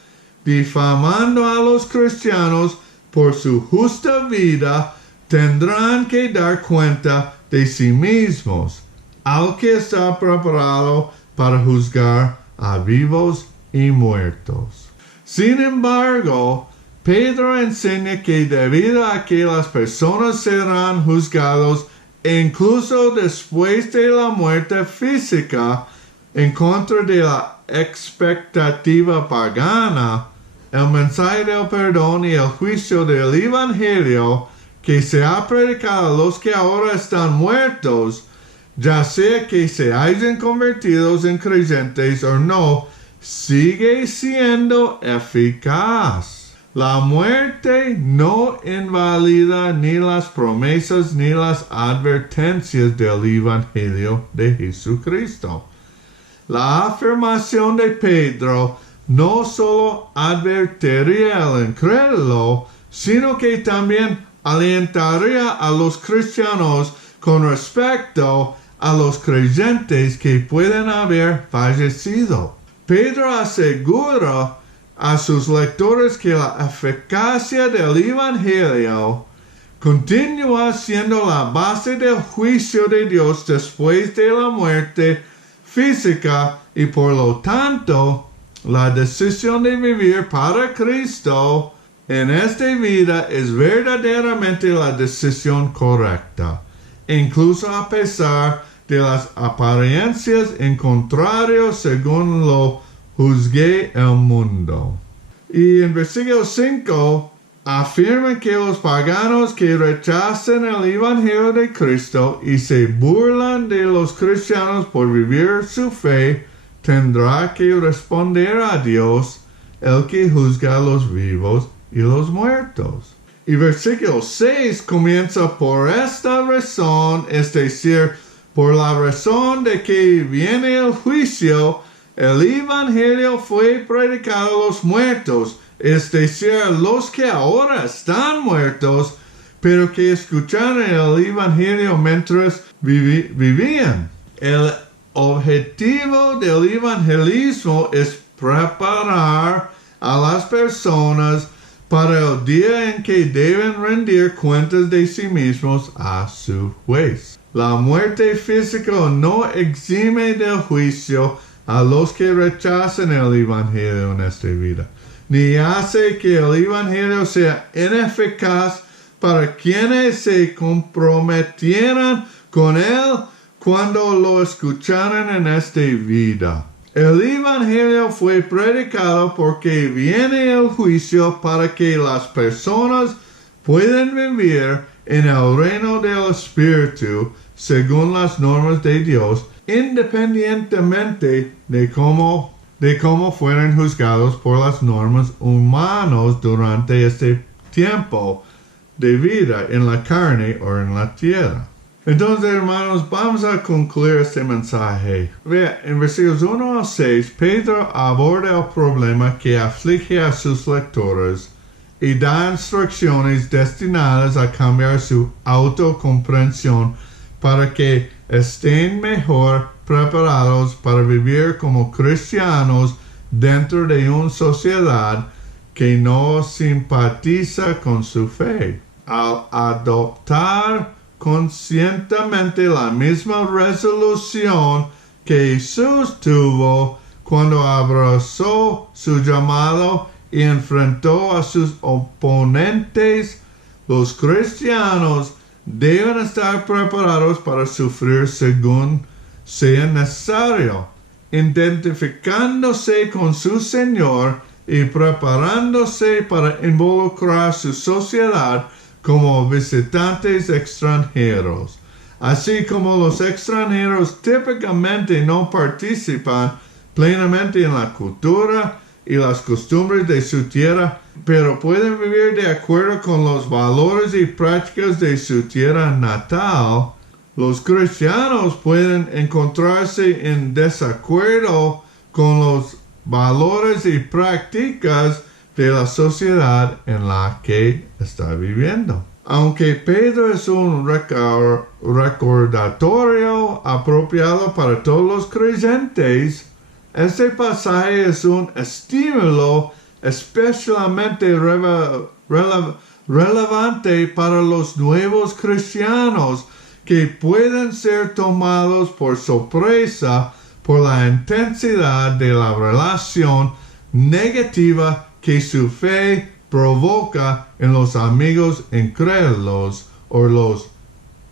difamando a los cristianos por su justa vida, tendrán que dar cuenta de sí mismos, al que está preparado para juzgar a vivos y muertos. Sin embargo, Pedro enseña que debido a que las personas serán juzgados incluso después de la muerte física, en contra de la expectativa pagana, el mensaje del perdón y el juicio del Evangelio que se ha predicado a los que ahora están muertos, ya sea que se hayan convertido en creyentes o no, sigue siendo eficaz. La muerte no invalida ni las promesas ni las advertencias del Evangelio de Jesucristo. La afirmación de Pedro no solo advertiría al incrédulo, sino que también alentaría a los cristianos con respecto a los creyentes que pueden haber fallecido. Pedro asegura a sus lectores que la eficacia del Evangelio continúa siendo la base del juicio de Dios después de la muerte física y por lo tanto la decisión de vivir para Cristo en esta vida es verdaderamente la decisión correcta, incluso a pesar de las apariencias en contrario según lo juzgue el mundo. Y en versículo 5 afirma que los paganos que rechazan el Evangelio de Cristo y se burlan de los cristianos por vivir su fe, tendrá que responder a Dios, el que juzga a los vivos y los muertos. Y versículo 6 comienza por esta razón, es decir, por la razón de que viene el juicio, el Evangelio fue predicado a los muertos, es decir, los que ahora están muertos, pero que escucharon el Evangelio mientras vivían. El objetivo del evangelismo es preparar a las personas para el día en que deben rendir cuentas de sí mismos a su juez. La muerte física no exime del juicio a los que rechazan el Evangelio en esta vida, ni hace que el Evangelio sea ineficaz para quienes se comprometieran con él cuando lo escucharan en esta vida. El Evangelio fue predicado porque viene el juicio para que las personas puedan vivir en el reino del Espíritu según las normas de Dios, independientemente de cómo fueron juzgados por las normas humanas durante este tiempo de vida en la carne o en la tierra. Entonces, hermanos, vamos a concluir este mensaje. Vea, en versículos 1 al 6, Pedro aborda el problema que aflige a sus lectores y da instrucciones destinadas a cambiar su autocomprensión para que estén mejor preparados para vivir como cristianos dentro de una sociedad que no simpatiza con su fe. Al adoptar conscientemente la misma resolución que Jesús tuvo cuando abrazó su llamado y enfrentó a sus oponentes, los cristianos deben estar preparados para sufrir según sea necesario, identificándose con su Señor y preparándose para involucrar su sociedad como visitantes extranjeros. Así como los extranjeros típicamente no participan plenamente en la cultura y las costumbres de su tierra, pero pueden vivir de acuerdo con los valores y prácticas de su tierra natal, los cristianos pueden encontrarse en desacuerdo con los valores y prácticas de la sociedad en la que está viviendo. Aunque Pedro es un recordatorio apropiado para todos los creyentes, este pasaje es un estímulo especialmente relevante para los nuevos cristianos que pueden ser tomados por sorpresa por la intensidad de la relación negativa que su fe provoca en los amigos incrédulos o los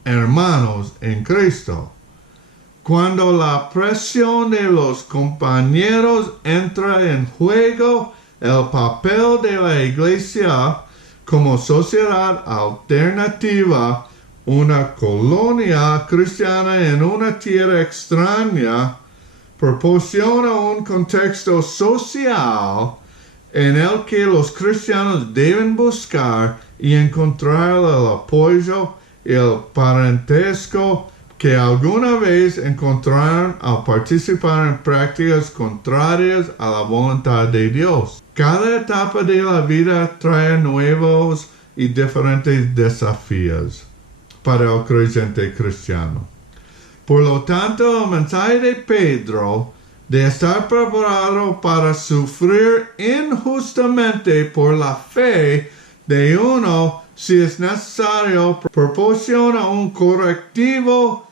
hermanos en Cristo. Cuando la presión de los compañeros entra en juego, el papel de la iglesia como sociedad alternativa, una colonia cristiana en una tierra extraña, proporciona un contexto social en el que los cristianos deben buscar y encontrar el apoyo y el parentesco que alguna vez encontraron al participar en prácticas contrarias a la voluntad de Dios. Cada etapa de la vida trae nuevos y diferentes desafíos para el creyente cristiano. Por lo tanto, el mensaje de Pedro de estar preparado para sufrir injustamente por la fe de uno, si es necesario, proporciona un correctivo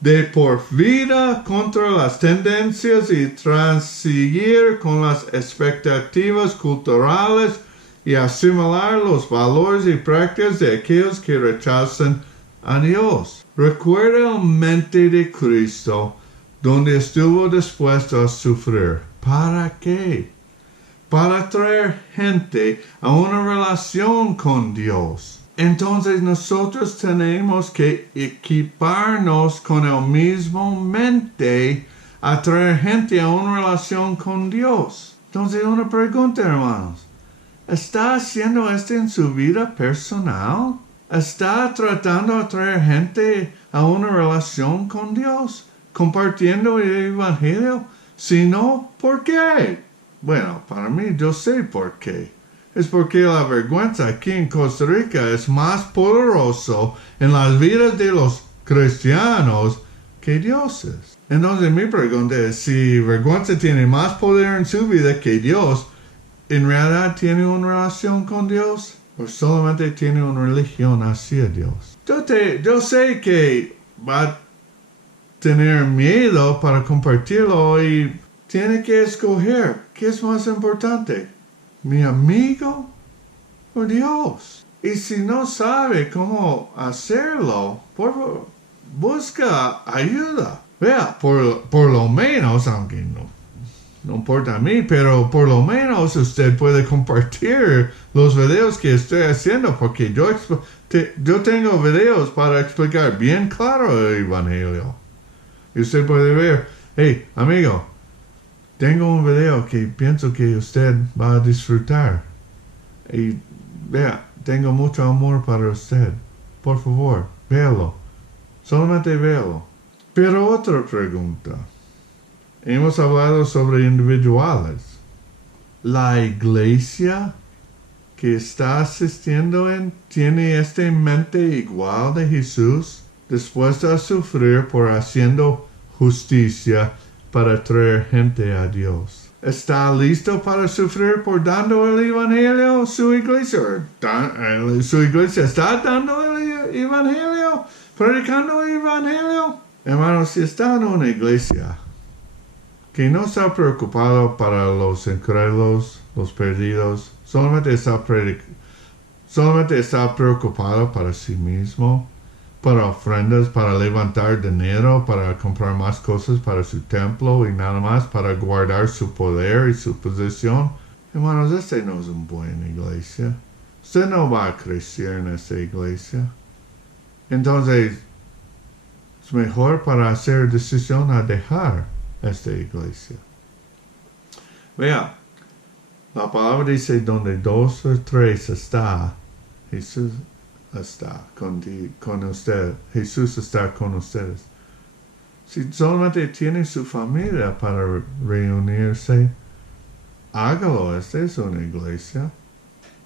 de por vida contra las tendencias y transigir con las expectativas culturales y asimilar los valores y prácticas de aquellos que rechazan a Dios. Recuerda la mente de Cristo, donde estuvo dispuesto a sufrir. ¿Para qué? Para traer gente a una relación con Dios. Entonces nosotros tenemos que equiparnos con el mismo mente a traer gente a una relación con Dios. Entonces una pregunta, hermanos. ¿Está haciendo esto en su vida personal? ¿Está tratando de traer gente a una relación con Dios? ¿Compartiendo el Evangelio? Si no, ¿por qué? Bueno, para mí yo sé por qué. Es porque la vergüenza aquí en Costa Rica es más poderoso en las vidas de los cristianos que dioses. Entonces mi pregunta es, si vergüenza tiene más poder en su vida que Dios, ¿en realidad tiene una relación con Dios? ¿O solamente tiene una religión hacia Dios? Yo sé que va a tener miedo para compartirlo y tiene que escoger qué es más importante, mi amigo o Dios. Y si no sabe cómo hacerlo, por favor, busca ayuda. Vea, por lo menos, aunque no importa a mí, pero por lo menos usted puede compartir los videos que estoy haciendo, porque yo tengo videos para explicar bien claro el Evangelio. Y usted puede ver, hey, amigo, tengo un video que pienso que usted va a disfrutar. Y vea, tengo mucho amor para usted. Por favor, véalo. Solamente véalo. Pero otra pregunta. Hemos hablado sobre individuales. ¿La iglesia que está asistiendo tiene esta mente igual de Jesús, dispuesta a sufrir por haciendo justicia para traer gente a Dios? ¿Está listo para sufrir por dando el Evangelio a su iglesia? ¿Su iglesia está dando el Evangelio? ¿Predicando el Evangelio? Hermanos, si está en una iglesia que no está preocupado para los incrédulos, los perdidos, solamente está preocupado para sí mismo, para ofrendas, para levantar dinero, para comprar más cosas para su templo y nada más para guardar su poder y su posición. Hermanos, esta no es una buena iglesia. Usted no va a crecer en esta iglesia. Entonces, es mejor para hacer decisión a dejar esta iglesia. Vea, la palabra dice, donde 2 o 3 está, Jesús está con usted. Jesús está con ustedes. Si solamente tiene su familia para reunirse, hágalo. Esta es una iglesia.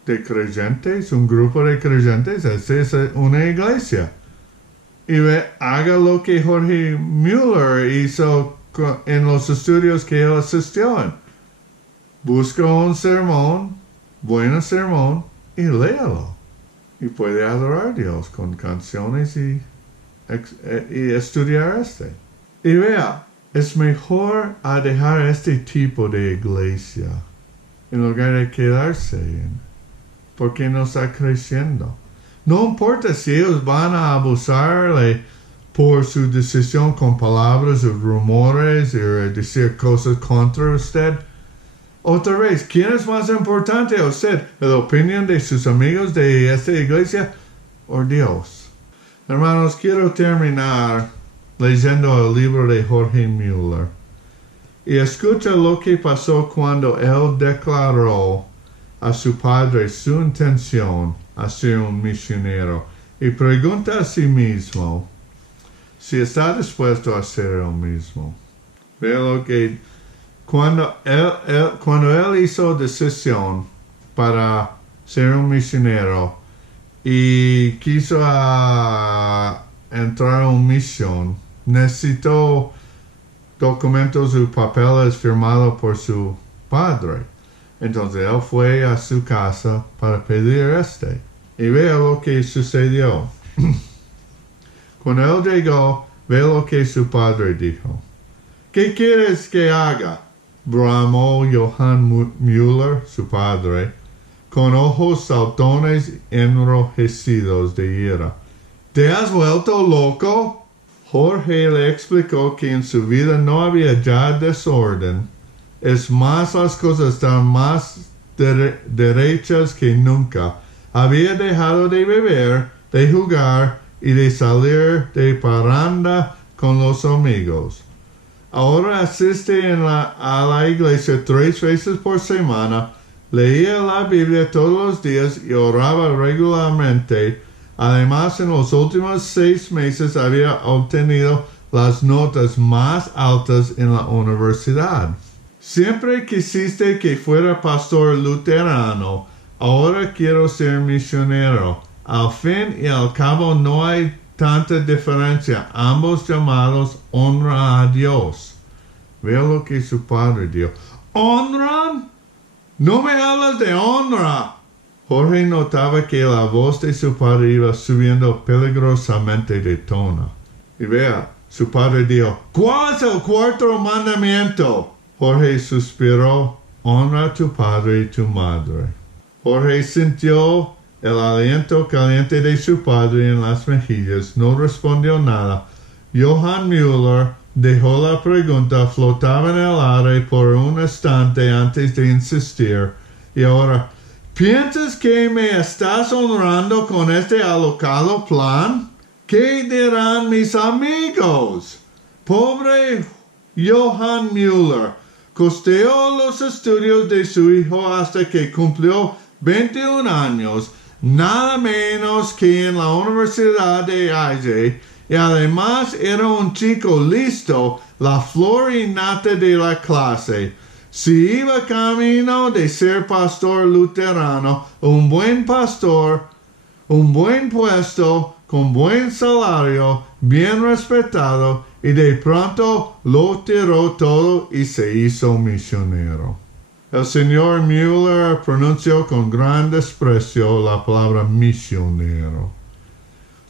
de creyentes, un grupo de creyentes, esa es una iglesia. Y haga lo que Jorge Mueller hizo en los estudios que él asistió en. Busca un sermón, buen sermón, y léalo. Y puede adorar a Dios con canciones y estudiar este. Y vea, es mejor a dejar este tipo de iglesia en lugar de quedarse en, porque no está creciendo. No importa si ellos van a abusarle por su decisión con palabras o rumores y decir cosas contra usted. Otra vez, ¿quién es más importante a usted? ¿La opinión de sus amigos de esta iglesia o Dios? Hermanos, quiero terminar leyendo el libro de Jorge Mueller. Y escucha lo que pasó cuando él declaró a su padre su intención a ser un misionero. Y pregunta a sí mismo si está dispuesto a hacer lo mismo. Vea lo que cuando él hizo decisión para ser un misionero y quiso entrar a una misión, necesitó documentos y papeles firmados por su padre. Entonces él fue a su casa para pedir este. Y vea lo que sucedió. Cuando él llegó, ve lo que su padre dijo. ¿Qué quieres que haga? Bramó Johann Mueller, su padre, con ojos saltones enrojecidos de ira. ¿Te has vuelto loco? Jorge le explicó que en su vida no había ya desorden. Es más, las cosas están más derechas que nunca. Había dejado de beber, de jugar y de salir de parranda con los amigos. Ahora asiste a la iglesia 3 veces por semana, leía la Biblia todos los días y oraba regularmente. Además, en los últimos 6 meses había obtenido las notas más altas en la universidad. Siempre quisiste que fuera pastor luterano. Ahora quiero ser misionero. Al fin y al cabo no hay tanta diferencia. Ambos llamados honra a Dios. Vea lo que su padre dijo. ¿Honran? No me hablas de honra. Jorge notaba que la voz de su padre iba subiendo peligrosamente de tono. Y vea, su padre dijo, ¿cuál es el 4º mandamiento? Jorge suspiró, honra a tu padre y tu madre. Jorge sintió el aliento caliente de su padre en las mejillas, no respondió nada. Johann Mueller dejó la pregunta, flotaba en el aire por un instante antes de insistir. Y ahora, ¿piensas que me estás honrando con este alocado plan? ¿Qué dirán mis amigos? Pobre Johann Mueller costeó los estudios de su hijo hasta que cumplió 21 años, nada menos que en la Universidad de Aize, y además era un chico listo, la flor innata de la clase. Si iba camino de ser pastor luterano, un buen pastor, un buen puesto, con buen salario, bien respetado, y de pronto lo tiró todo y se hizo misionero. El señor Mueller pronunció con gran desprecio la palabra misionero.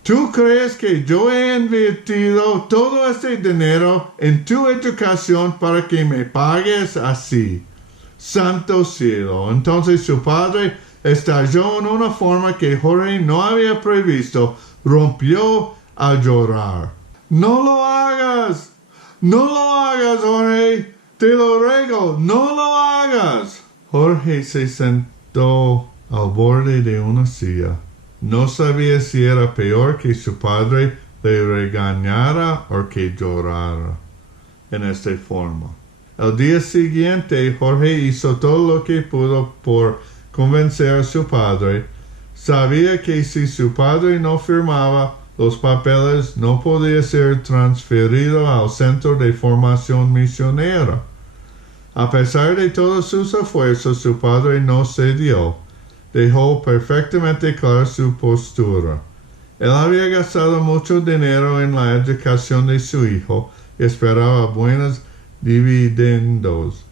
¿Tú crees que yo he invertido todo este dinero en tu educación para que me pagues así? Santo cielo. Entonces su padre estalló en una forma que Jorge no había previsto. Rompió a llorar. ¡No lo hagas! ¡No lo hagas, Jorge! ¡Te lo ruego! ¡No lo hagas! Jorge se sentó al borde de una silla. No sabía si era peor que su padre le regañara o que llorara en esta forma. El día siguiente, Jorge hizo todo lo que pudo por convencer a su padre. Sabía que si su padre no firmaba los papeles, no podía ser transferido al centro de formación misionera. A pesar de todos sus esfuerzos, su padre no cedió. dejó perfectamente clara su postura. Él había gastado mucho dinero en la educación de su hijo y esperaba buenos dividendos.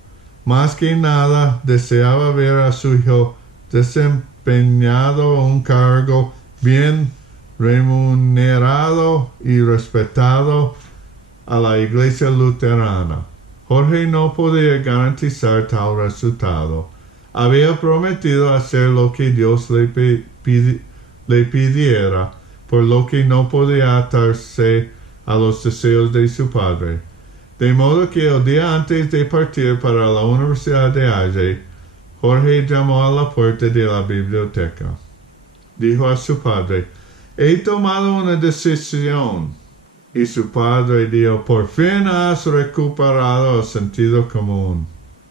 Más que nada, deseaba ver a su hijo desempeñado un cargo bien remunerado y respetado a la iglesia luterana. Jorge no podía garantizar tal resultado. Había prometido hacer lo que Dios le pidiera, por lo que no podía atarse a los deseos de su padre. De modo que el día antes de partir para la Universidad de Halle, Jorge llamó a la puerta de la biblioteca. Dijo a su padre, he tomado una decisión. Y su padre dijo, por fin has recuperado el sentido común.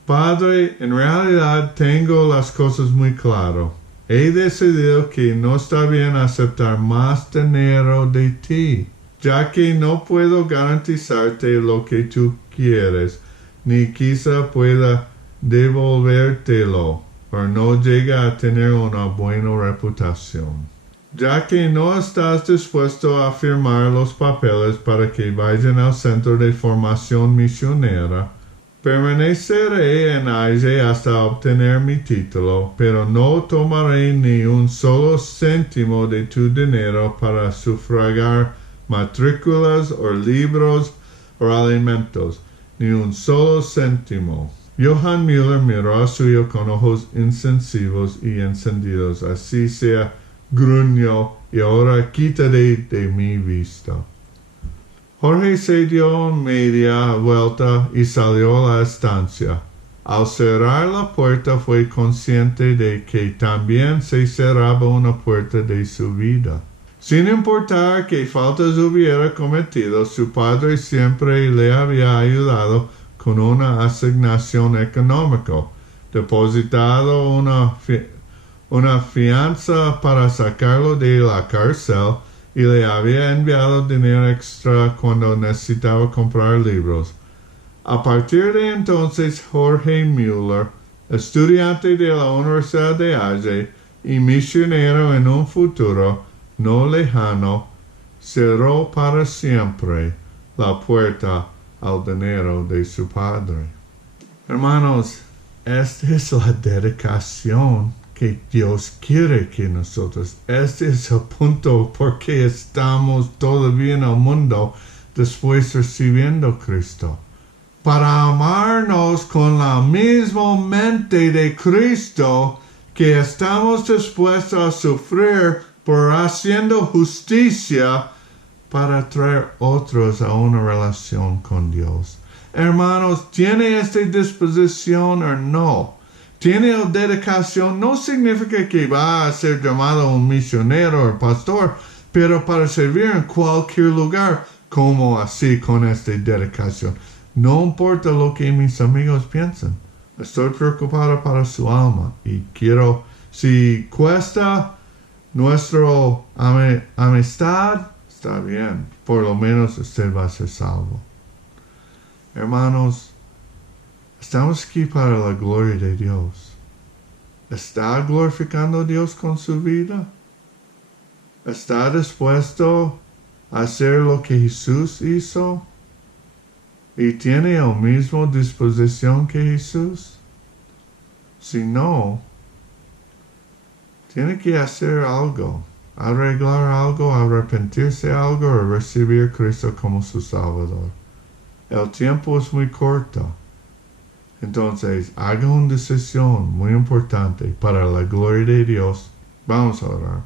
Padre, en realidad tengo las cosas muy claras. He decidido que no está bien aceptar más dinero de ti, ya que no puedo garantizarte lo que tú quieres, ni quizá pueda devolvértelo, o no llega a tener una buena reputación. Ya que no estás dispuesto a firmar los papeles para que vayan al centro de formación misionera, permaneceré en Halle hasta obtener mi título, pero no tomaré ni un solo céntimo de tu dinero para sufragar matrículas o libros o alimentos, ni un solo céntimo. Johann Müller miró a su hijo con ojos incensivos y encendidos, así sea, gruñó, y ahora quítate de mi vista. Jorge se dio media vuelta y salió a la estancia. Al cerrar la puerta fue consciente de que también se cerraba una puerta de su vida. Sin importar qué faltas hubiera cometido, su padre siempre le había ayudado con una asignación económica, depositado una fianza para sacarlo de la cárcel y le había enviado dinero extra cuando necesitaba comprar libros. A partir de entonces, Jorge Müller, estudiante de la Universidad de Halle y misionero en un futuro no lejano, cerró para siempre la puerta al dinero de su padre. Hermanos, esta es la dedicación que Dios quiere que nosotros. Este es el punto por qué estamos todavía en el mundo después recibiendo a Cristo. Para amarnos con la misma mente de Cristo, que estamos dispuestos a sufrir por haciendo justicia para traer otros a una relación con Dios. Hermanos, ¿tiene esta disposición o no? Tiene la dedicación, no significa que va a ser llamado un misionero o pastor, pero para servir en cualquier lugar, como así con esta dedicación. No importa lo que mis amigos piensan. Estoy preocupado para su alma y quiero, si cuesta nuestra amistad, está bien. Por lo menos usted va a ser salvo. Hermanos, estamos aquí para la gloria de Dios. ¿Está glorificando a Dios con su vida? ¿Está dispuesto a hacer lo que Jesús hizo? ¿Y tiene la misma disposición que Jesús? Si no, tiene que hacer algo, arreglar algo, arrepentirse algo o recibir a Cristo como su Salvador. El tiempo es muy corto. Entonces, haga una decisión muy importante para la gloria de Dios. Vamos a orar.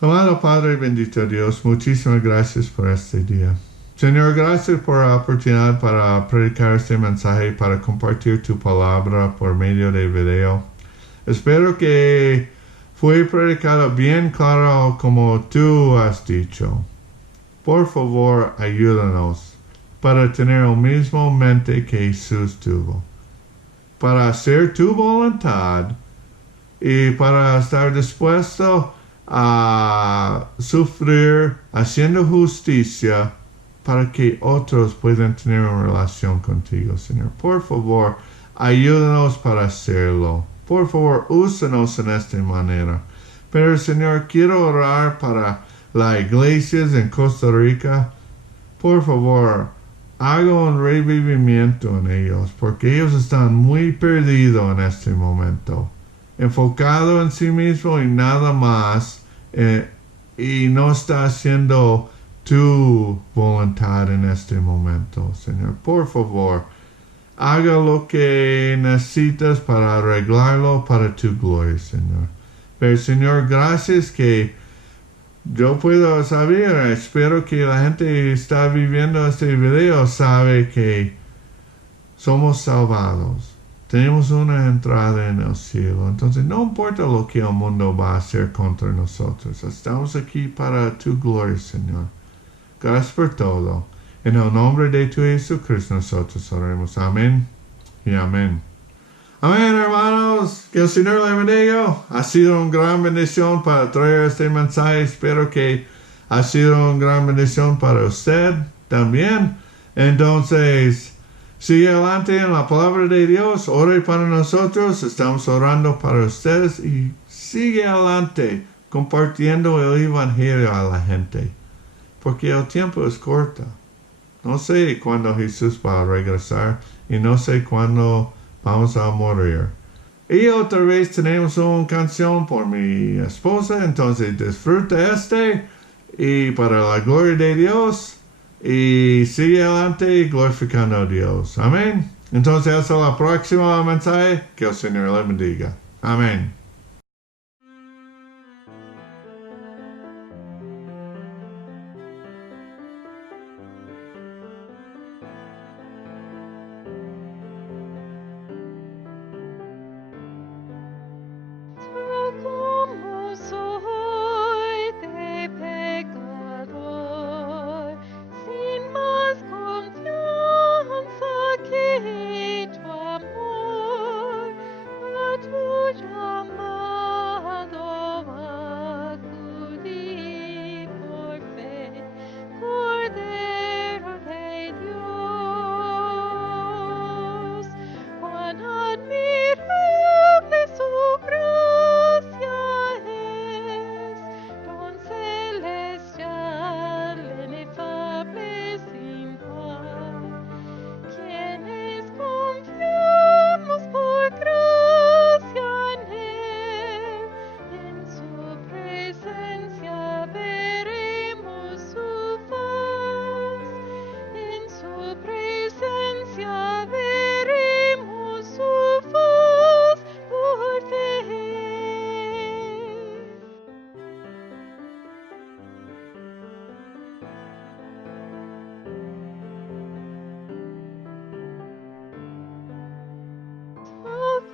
Amado Padre, bendito Dios, muchísimas gracias por este día. Señor, gracias por la oportunidad para predicar este mensaje, para compartir tu palabra por medio de video. Espero que fue predicado bien claro como tú has dicho. Por favor, ayúdanos para tener la misma mente que Jesús tuvo, para hacer tu voluntad y para estar dispuesto a sufrir haciendo justicia para que otros puedan tener una relación contigo, Señor. Por favor, ayúdanos para hacerlo. Por favor, úsanos en esta manera. Pero Señor, quiero orar para las iglesias en Costa Rica. Por favor, haga un revivimiento en ellos, porque ellos están muy perdidos en este momento, enfocado en sí mismo y nada más, y no está haciendo tu voluntad en este momento, Señor. Por favor, haga lo que necesitas para arreglarlo para tu gloria, Señor. Pero Señor, gracias que yo puedo saber, espero que la gente que está viviendo este video sabe que somos salvados. Tenemos una entrada en el cielo. Entonces no importa lo que el mundo va a hacer contra nosotros. Estamos aquí para tu gloria, Señor. Gracias por todo. En el nombre de tu Jesucristo nosotros oremos. Amén y amén. Amén, hermanos. Que el Señor le bendiga. Ha sido una gran bendición para traer este mensaje. Espero que ha sido una gran bendición para usted también. Entonces, sigue adelante en la palabra de Dios. Ore para nosotros. Estamos orando para ustedes. Y sigue adelante compartiendo el evangelio a la gente. Porque el tiempo es corto. No sé cuándo Jesús va a regresar. Y no sé cuándo vamos a morir. Y otra vez tenemos una canción por mi esposa, entonces disfruta y para la gloria de Dios y sigue adelante glorificando a Dios. Amén. Entonces hasta la próxima mensaje, que el Señor le bendiga. Amén. Como soy de pecador, sin más confianza que tu amor, a tu llamado acudí por fe, Cordero de Dios. Cuán admirable su gracia es, don celestial, inefable, sin par. Quienes confiamos por gracia en él, en su presencia veremos su faz, en su presencia veremos su faz por fe.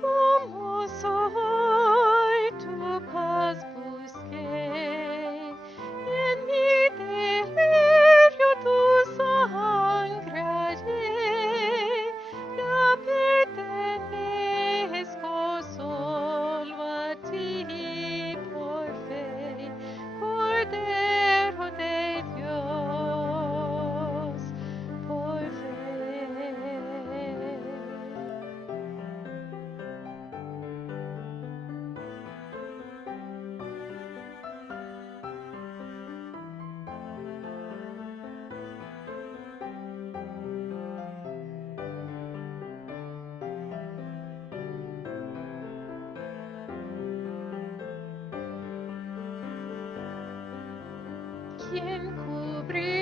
Como soy, tu paz busqué, en mi delirio tu sangre hallé, ya pertenezco solo a ti por fe, Cordero de Dios, por fe. ¿Quién cubrirá